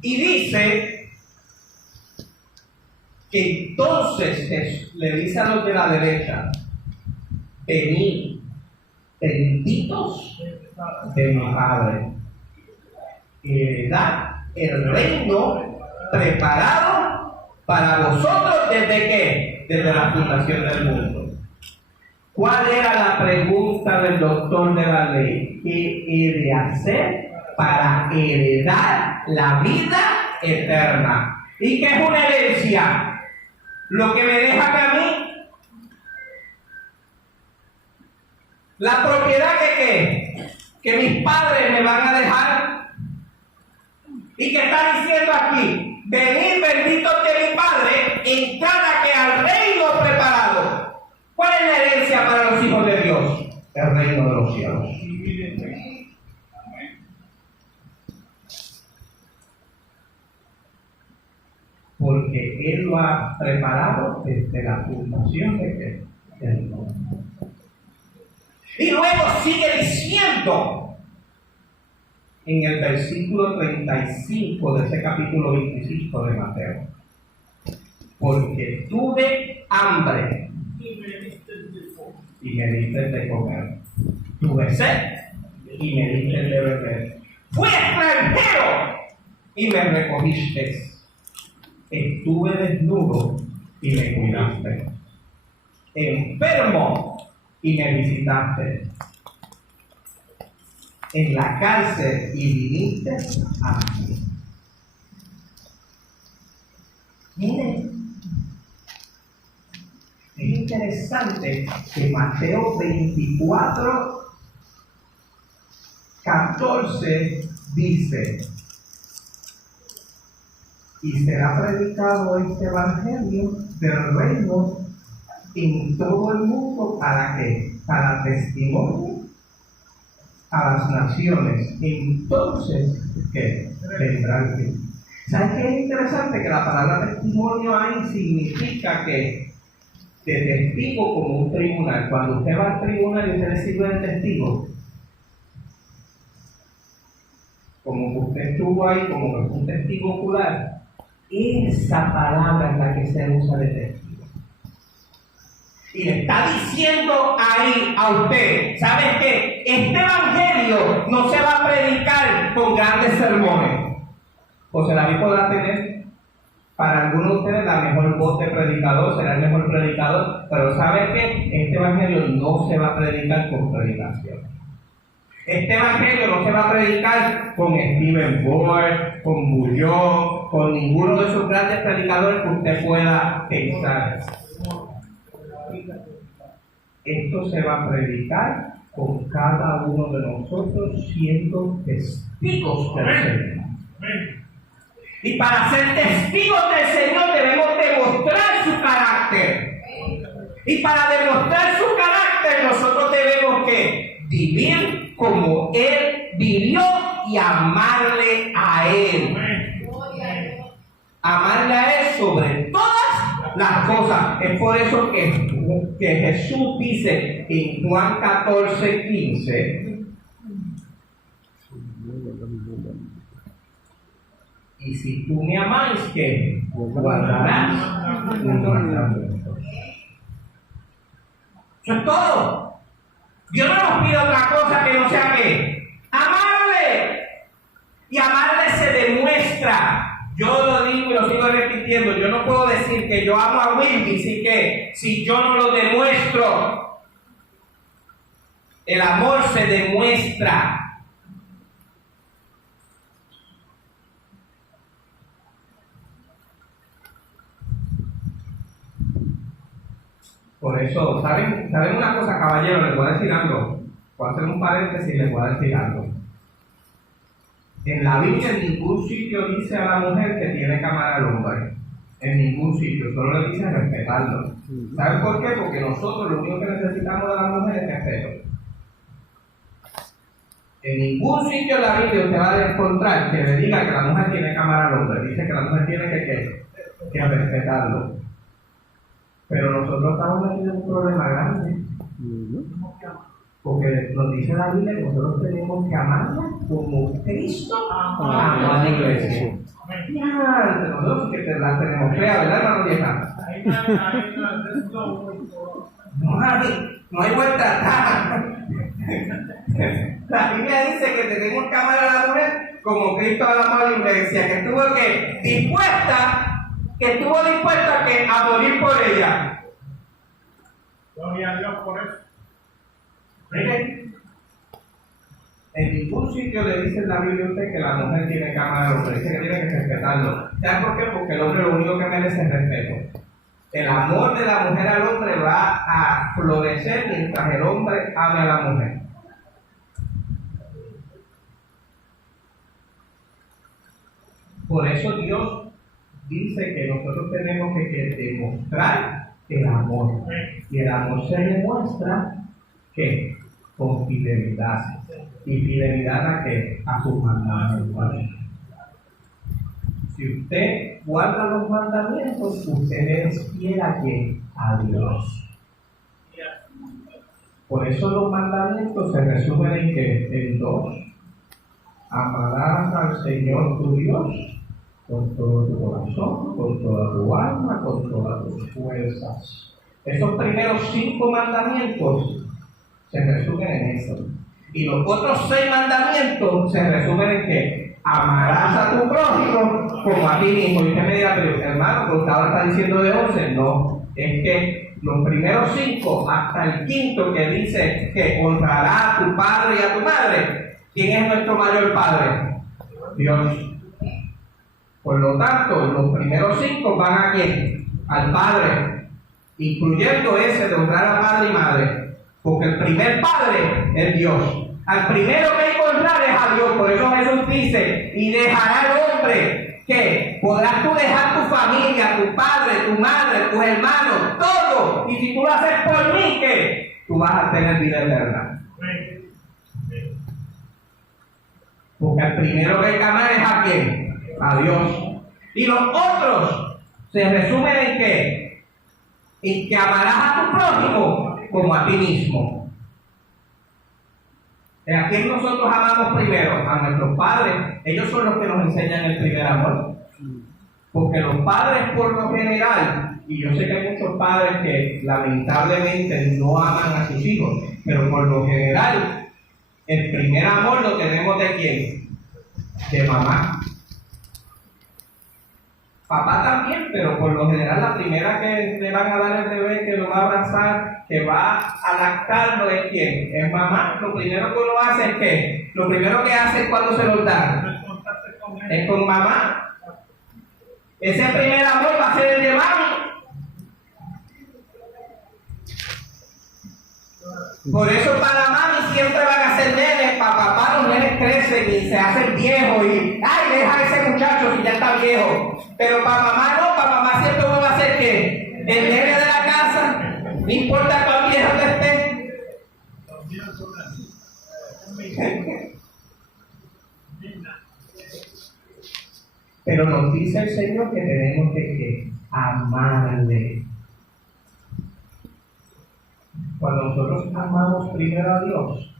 Y dice que entonces le dice a los de la derecha: venid, benditos de mi Padre, heredad el reino preparado para vosotros desde ¿qué? Desde la fundación del mundo. ¿Cuál era la pregunta del doctor de la ley? ¿Qué he de hacer para heredar la vida eterna? ¿Y qué es una herencia? Lo que me deja a mí, la propiedad que mis padres me van a dejar. ¿Y qué está diciendo aquí? Venid benditos de mi Padre, entrad al reino preparado. ¿Cuál es la herencia para los hijos de Dios? El reino de los cielos. Porque Él lo ha preparado desde la fundación del mundo. Y luego sigue diciendo en el versículo 35 de ese capítulo 25 de Mateo: porque tuve hambre y me diste de comer, tuve sed y me diste de beber, fui extranjero y me recogiste, estuve desnudo y me cuidaste, enfermo y me visitaste, en la cárcel y viniste a mí. Miren, es interesante que Mateo 24, 14 dice: y será predicado este evangelio del reino en todo el mundo para ¿qué? Para testimonio a las naciones. Entonces, ¿qué? Vendrá el fin. ¿Sabes qué es interesante? Que la palabra testimonio ahí significa que de testigo como un tribunal. Cuando usted va al tribunal y usted sirve de testigo, como que usted estuvo ahí como que un testigo ocular, esa palabra es la que se usa de testigo. Y le está diciendo ahí a usted: ¿sabes qué? Este evangelio no se va a predicar con grandes sermones. José David podrá tener para algunos de ustedes la mejor voz de predicador, será el mejor predicador, pero ¿sabes qué? Este evangelio no se va a predicar con predicación. Este evangelio no se va a predicar con Stephen Bohr, con Bullón, con ninguno de esos grandes predicadores que usted pueda pensar. Esto se va a predicar con cada uno de nosotros siendo testigos del Señor. Y para ser testigos del Señor debemos demostrar su carácter. Y para demostrar su carácter nosotros debemos que vivir como Él vivió y amarle a Él. Amarle a Él sobre todas las cosas. Es por eso que Jesús dice en Juan 14:15, y si tú me amáis, ¿qué? Guardarás mis mandamientos. Eso es todo. Yo no nos pido otra cosa que no sea que amarle. Y amarle se demuestra. Yo lo digo y lo sigo repitiendo. Yo no puedo decir que yo amo a Wilby si yo no lo demuestro. El amor se demuestra. Por eso, ¿saben una cosa, caballero? Les voy a decir algo. Voy a hacer un paréntesis y les voy a decir algo. En la Biblia en ningún sitio dice a la mujer que tiene que amar al hombre. En ningún sitio. Solo le dice respetarlo. ¿Saben por qué? Porque nosotros lo único que necesitamos de la mujer es respeto. En ningún sitio en la Biblia usted va a encontrar que le diga que la mujer tiene que amar al hombre. Dice que la mujer tiene que respetarlo. Pero nosotros estamos metidos en un problema grande. Porque nos dice la Biblia que nosotros tenemos que amarla como Cristo amó a la iglesia. Nosotros que la tenemos fea, ¿verdad, hermano vieja? No hay vuelta atrás. La Biblia dice que tenemos que amar a la mujer como Cristo amó a la iglesia, que estuvo dispuesta a morir por ella. Gloria a Dios por eso. Miren, en ningún sitio le dice en la Biblia a usted que la mujer tiene que amar al hombre, dice que tiene que respetarlo. ¿Saben por qué? Porque el hombre lo único que merece es respeto. El amor de la mujer al hombre va a florecer mientras el hombre ame a la mujer. Por eso Dios dice que nosotros tenemos que demostrar el amor. Y el amor se demuestra que con fidelidad. ¿Y fidelidad a qué? A sus mandamientos. Si usted guarda los mandamientos, usted es fiel a quién? A Dios. Por eso los mandamientos se resumen en ¿qué? En dos. Amarás al Señor tu Dios con todo tu corazón, con toda tu alma, con todas tus fuerzas. Esos primeros 5 mandamientos se resumen en eso. Y los otros 6 mandamientos se resumen en ¿qué? Amarás a tu prójimo como a ti mismo. Y usted me dirá, pero hermano, porque ahora está diciendo de 11. No, es que los primeros 5 hasta el 5 que dice que honrará a tu padre y a tu madre. ¿Quién es nuestro mayor padre? Dios. Por lo tanto, los primeros 5 van a ¿quién? Al Padre, incluyendo ese de honrar a padre y madre, porque el primer padre es Dios. Al primero que hay que honrar es a Dios. Por eso Jesús dice, y dejará el hombre, que podrás tú dejar tu familia, tu padre, tu madre, tus hermanos, todo, y si tú lo haces por mí, ¿qué? Tú vas a tener vida eterna. Porque el primero que hay que amar es a quién? A Dios. Y los otros se resumen en ¿qué? En que amarás a tu prójimo como a ti mismo. ¿A quién nosotros amamos primero? A nuestros padres. Ellos son los que nos enseñan el primer amor. Porque los padres por lo general, y yo sé que hay muchos padres que lamentablemente no aman a sus hijos, pero por lo general el primer amor lo tenemos ¿de quién? De mamá. Papá también, pero por lo general la primera que le van a dar el bebé, que lo va a abrazar, que va a lactarlo, ¿es quién? Es mamá. Lo primero que uno hace es ¿qué? Lo primero que hace cuando se lo da es con mamá. Ese primer amor va a ser el de mami. Por eso para mami siempre van a ser nenes, para papá los nenes crecen y se hacen viejos y ¡ay, deja a ese muchacho si ya está viejo! Pero para mamá no, para mamá siempre va a ser ¿qué? El nene de la casa, no importa cuán viejo que esté. Pero nos dice el Señor que tenemos que amarle. Cuando nosotros amamos primero a Dios,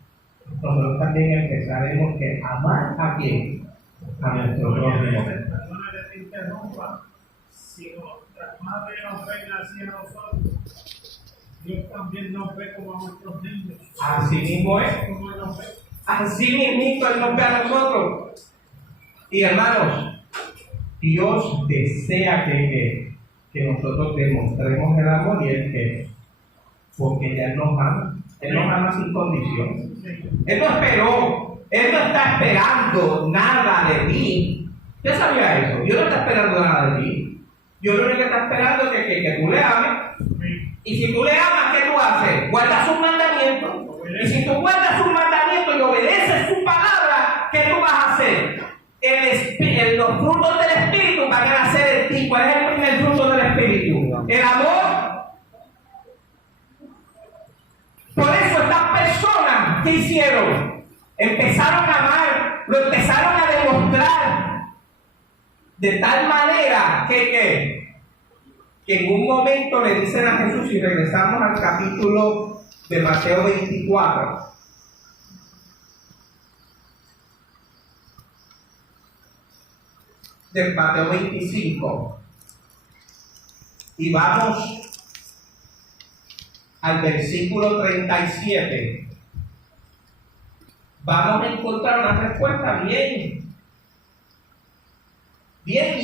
nosotros también empezaremos que amar a quién, a nuestro prójimo. Perdona que te interrumpa. Si nuestras madres nos ven así a nosotros, Dios también nos ve como a nuestros niños. Así mismo es. Como Él nos ve. Así mismo Él nos ve a nosotros. Y hermanos, Dios desea que nosotros demostremos el amor y el que, porque ya Él nos ama. Él nos ama sin condición. Él no esperó. Él no está esperando nada de ti. ¿Usted sabía eso? Dios no está esperando nada de ti. Dios lo único que está esperando es que tú le ames. Y si tú le amas, ¿qué tú haces? Guardas sus mandamientos. Y si tú guardas sus mandamientos y obedeces su palabra, ¿qué tú vas a hacer? Los frutos del Espíritu van a nacer en ti. ¿Cuál es el primer fruto del Espíritu? El amor. Por eso estas personas, ¿qué hicieron? Empezaron a amar, lo empezaron a demostrar de tal manera que en un momento le dicen a Jesús, y regresamos al capítulo de Mateo 24, del Mateo 25, y vamos al versículo 37, vamos a encontrar una respuesta bien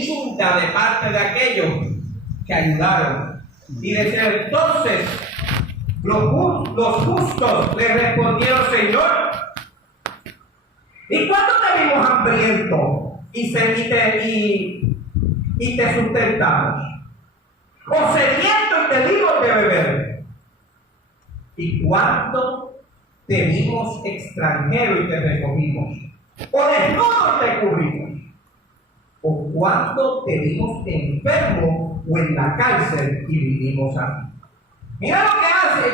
junta de parte de aquellos que ayudaron. Y desde entonces los justos le respondieron: Señor, ¿y cuándo te vimos hambriento y te sustentamos? ¿O sediento y te dimos de beber? ¿Y cuándo te vimos extranjero y te recogimos? ¿O desnudo y te cubrimos? ¿O cuándo te vimos enfermo o en la cárcel y vinimos a ti? Mira lo que hacen.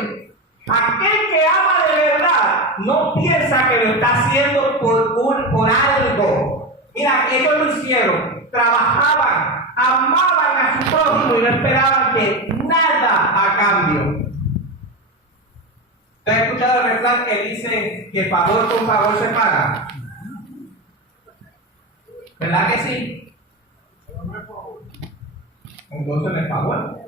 Aquel que ama de verdad no piensa que lo está haciendo por algo. Mira, ellos lo hicieron, trabajaban, amaban a su prójimo y no esperaban que nada a cambio. ¿Te has escuchado el refrán que dice que favor con favor se paga? ¿Verdad que sí? Entonces no es favor.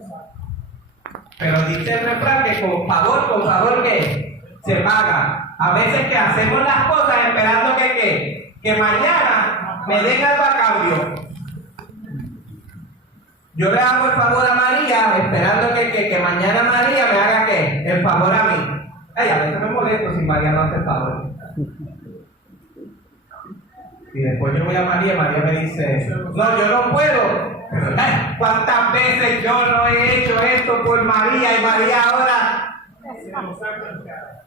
Pero dice el refrán que con favor que se paga. A veces que hacemos las cosas esperando que mañana me den algo a cambio. Yo le hago el favor a María esperando que mañana María me haga ¿qué? El favor a mí. A veces me molesto si María no hace el favor. Y después yo voy a María me dice: no, yo no puedo. ¿Cuántas veces yo no he hecho esto por María y María ahora se nos saca el cara?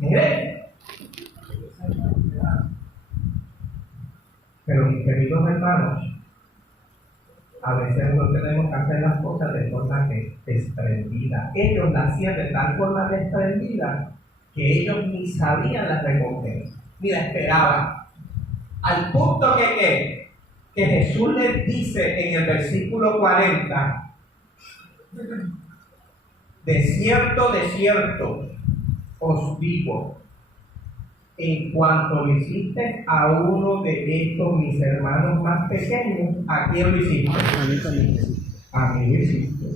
Mire. Pero mis queridos hermanos, a veces no tenemos que hacer las cosas de forma desprendida. Ellos la hacían de tal forma desprendida que ellos ni sabían la recompensa, ni la esperaban. Al punto que Jesús les dice en el versículo 40: de cierto os digo, en cuanto lo hiciste a uno de estos mis hermanos más pequeños, ¿a quién lo hiciste? A mí también. A mí lo hiciste.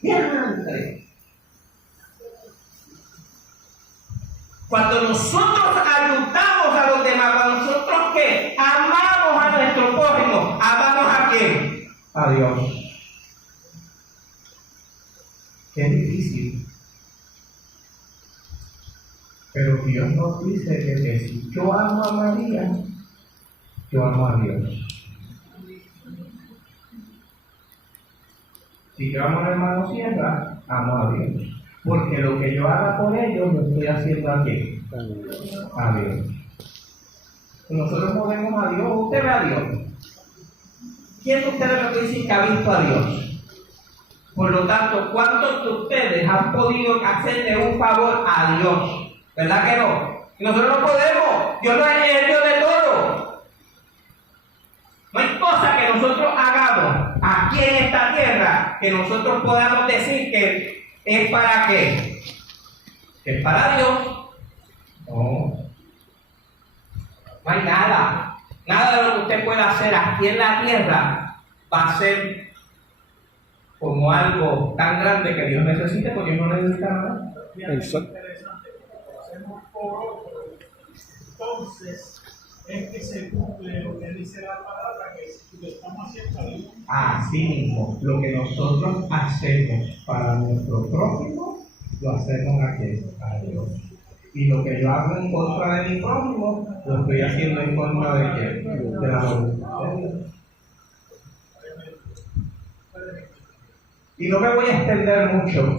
¡Diantre! Cuando nosotros ayudamos a los demás, cuando nosotros ¿qué? Amamos a nuestro prójimo, ¿amamos a quién? A Dios. Qué difícil. Pero Dios nos dice que si yo amo a María, yo amo a Dios. Si yo amo al hermano Sierra, amo a Dios. Porque lo que yo haga por ellos, lo estoy haciendo a quién? A Dios. Nosotros movemos a Dios. ¿Usted ve a Dios? ¿Quién de ustedes me puede decir que ha visto a Dios? Por lo tanto, ¿cuántos de ustedes han podido hacerle un favor a Dios? ¿Verdad que no? Y nosotros no podemos. Dios no es el Dios de todo. No hay cosa que nosotros hagamos aquí en esta tierra que nosotros podamos decir que es para qué. ¿Es para Dios? No. No hay nada. Nada de lo que usted pueda hacer aquí en la tierra va a ser como algo tan grande que Dios necesite, porque Dios no necesita nada. Interesante, lo hacemos por otro. Entonces, es que se cumple lo que dice la palabra, que lo estamos haciendo a Dios. Así mismo, lo que nosotros hacemos para nuestro prójimo, lo hacemos a Dios. Y lo que yo hago en contra de mi prójimo, lo estoy haciendo en contra de quién? De la voluntad de Dios. Y no me voy a extender mucho,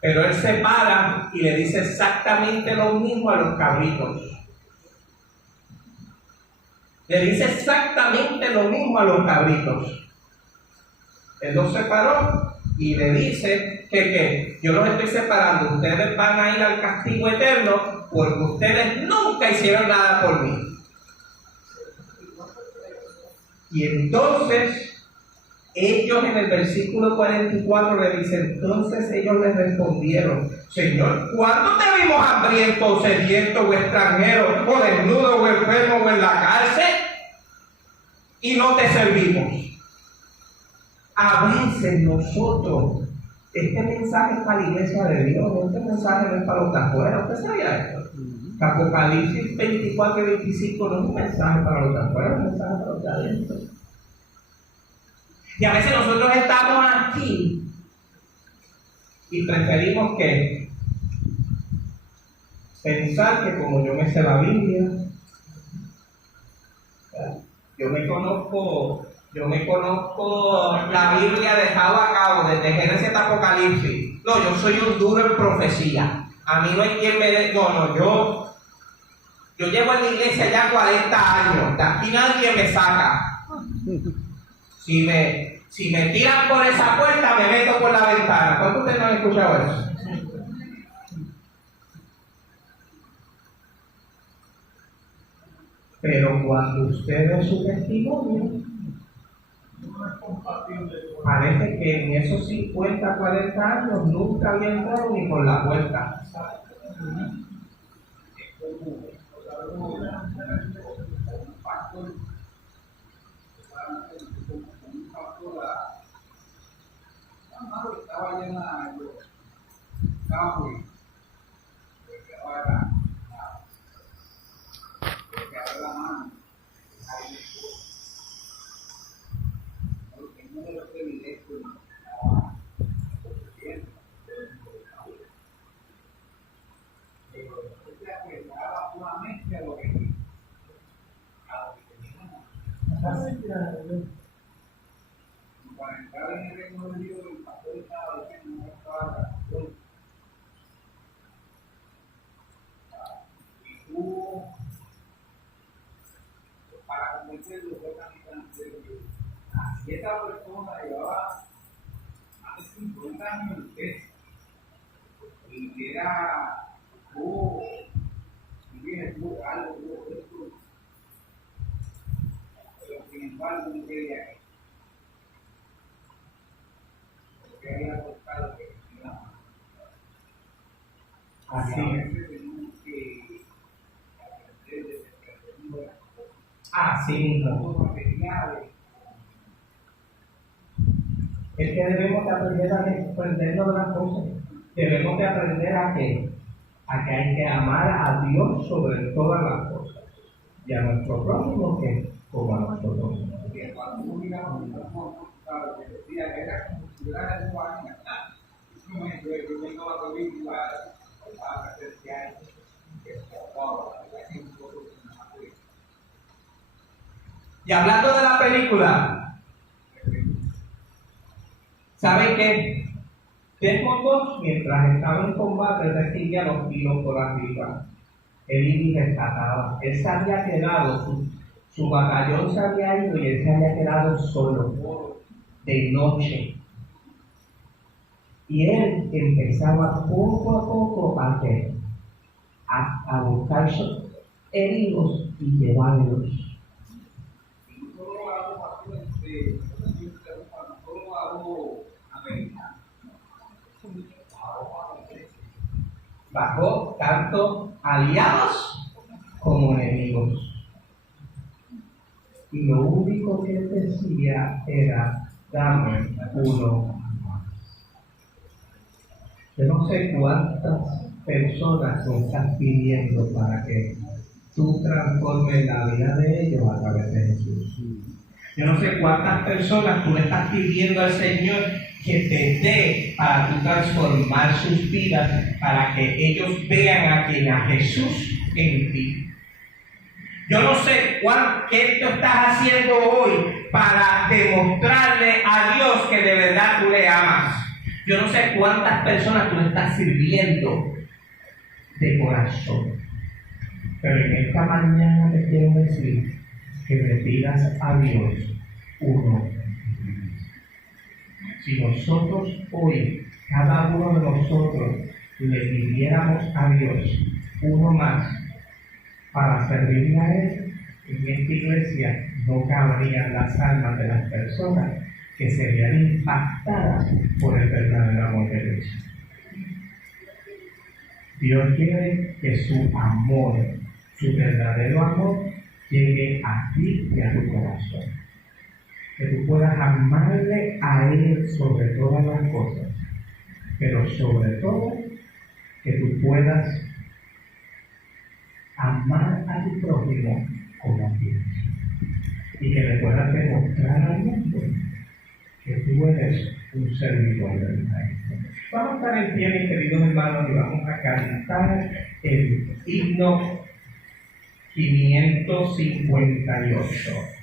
pero él se para y le dice exactamente lo mismo a los cabritos. Le dice exactamente lo mismo a los cabritos. Él los separó y le dice que yo los estoy separando. Ustedes van a ir al castigo eterno porque ustedes nunca hicieron nada por mí. Y entonces ellos en el versículo 44 le dicen, entonces ellos les respondieron, Señor, ¿cuándo te vimos hambriento o sediento o extranjero o desnudo o enfermo o en la cárcel y no te servimos? A veces nosotros, este mensaje es para la iglesia de Dios, este mensaje no es para los de afuera. ¿Usted sabía esto? Apocalipsis 24 y 25 no es un mensaje para los de afuera, es un mensaje para los de adentro. Y a veces nosotros estamos aquí y preferimos que pensar que como yo me sé la Biblia, yo me conozco la Biblia de cabo a cabo, desde Génesis hasta Apocalipsis. No, yo soy un duro en profecía. A mí no hay quien me dé. No, yo llevo en la iglesia ya 40 años. De aquí nadie me saca. Si me tiran por esa puerta, me meto por la ventana. ¿Cuántos de ustedes no han escuchado eso? Pero cuando usted ve su testimonio, parece que en esos 50, 40 años nunca había entrado ni por la puerta. Estaba llena de campo y ahora la mano porque no lo que directo una mezcla de lo que para entrar en el reino de Dios, el pastor estaba diciendo una palabra. Y tú, para convencerlo, fue tan si esta persona llevaba más de 50 años en peso y que era tú, algo, pero sin embargo, no quería que había cortado que tenía. Así. Tenemos que aprender de perspectiva. Así mismo. Materiales. Es que debemos de aprender a desprendernos de las cosas. Debemos de aprender a que hay que amar a Dios sobre todas las cosas. Y a nuestro prójimo que como a nosotros mismos. Cuando uno mira a un que decía que era como si hubiera en un año. Yo vengo a la película, a hacer que hay que y hablando de la película, ¿saben qué? Desmond Doss, mientras estaba en combate, recibía los tiros por arriba. Él iba y rescataba. Él se había quedado, su batallón se había ido y él se había quedado solo, de noche. Y él empezaba poco a poco a a buscar heridos y llevarlos. Y no solo hago pastor, no solo hago americano, Bajó tanto aliados como enemigos. Y lo único que él decía era, dame uno más. Yo no sé cuántas personas me estás pidiendo para que tú transformes la vida de ellos a través de Jesús. Yo no sé cuántas personas tú le estás pidiendo al Señor que te dé para tú transformar sus vidas, para que ellos vean a Jesús en ti. Yo no sé qué tú estás haciendo hoy para demostrarle a Dios que de verdad tú le amas. Yo no sé cuántas personas tú le estás sirviendo de corazón. Pero en esta mañana te quiero decir que le pidas a Dios uno. Si nosotros hoy, cada uno de nosotros, le pidiéramos a Dios uno más para servirle a Él, en esta iglesia no cabrían las almas de las personas que serían impactadas por el verdadero amor de Dios. Dios quiere que su amor, su verdadero amor, llegue a ti y a tu corazón. Que tú puedas amarle a Él sobre todas las cosas, pero sobre todo que tú puedas amar a tu prójimo como a ti y que le puedas demostrar al mundo que tú eres un servidor del Maestro. Vamos a estar en pie, mis queridos hermanos, y vamos a cantar el himno 558.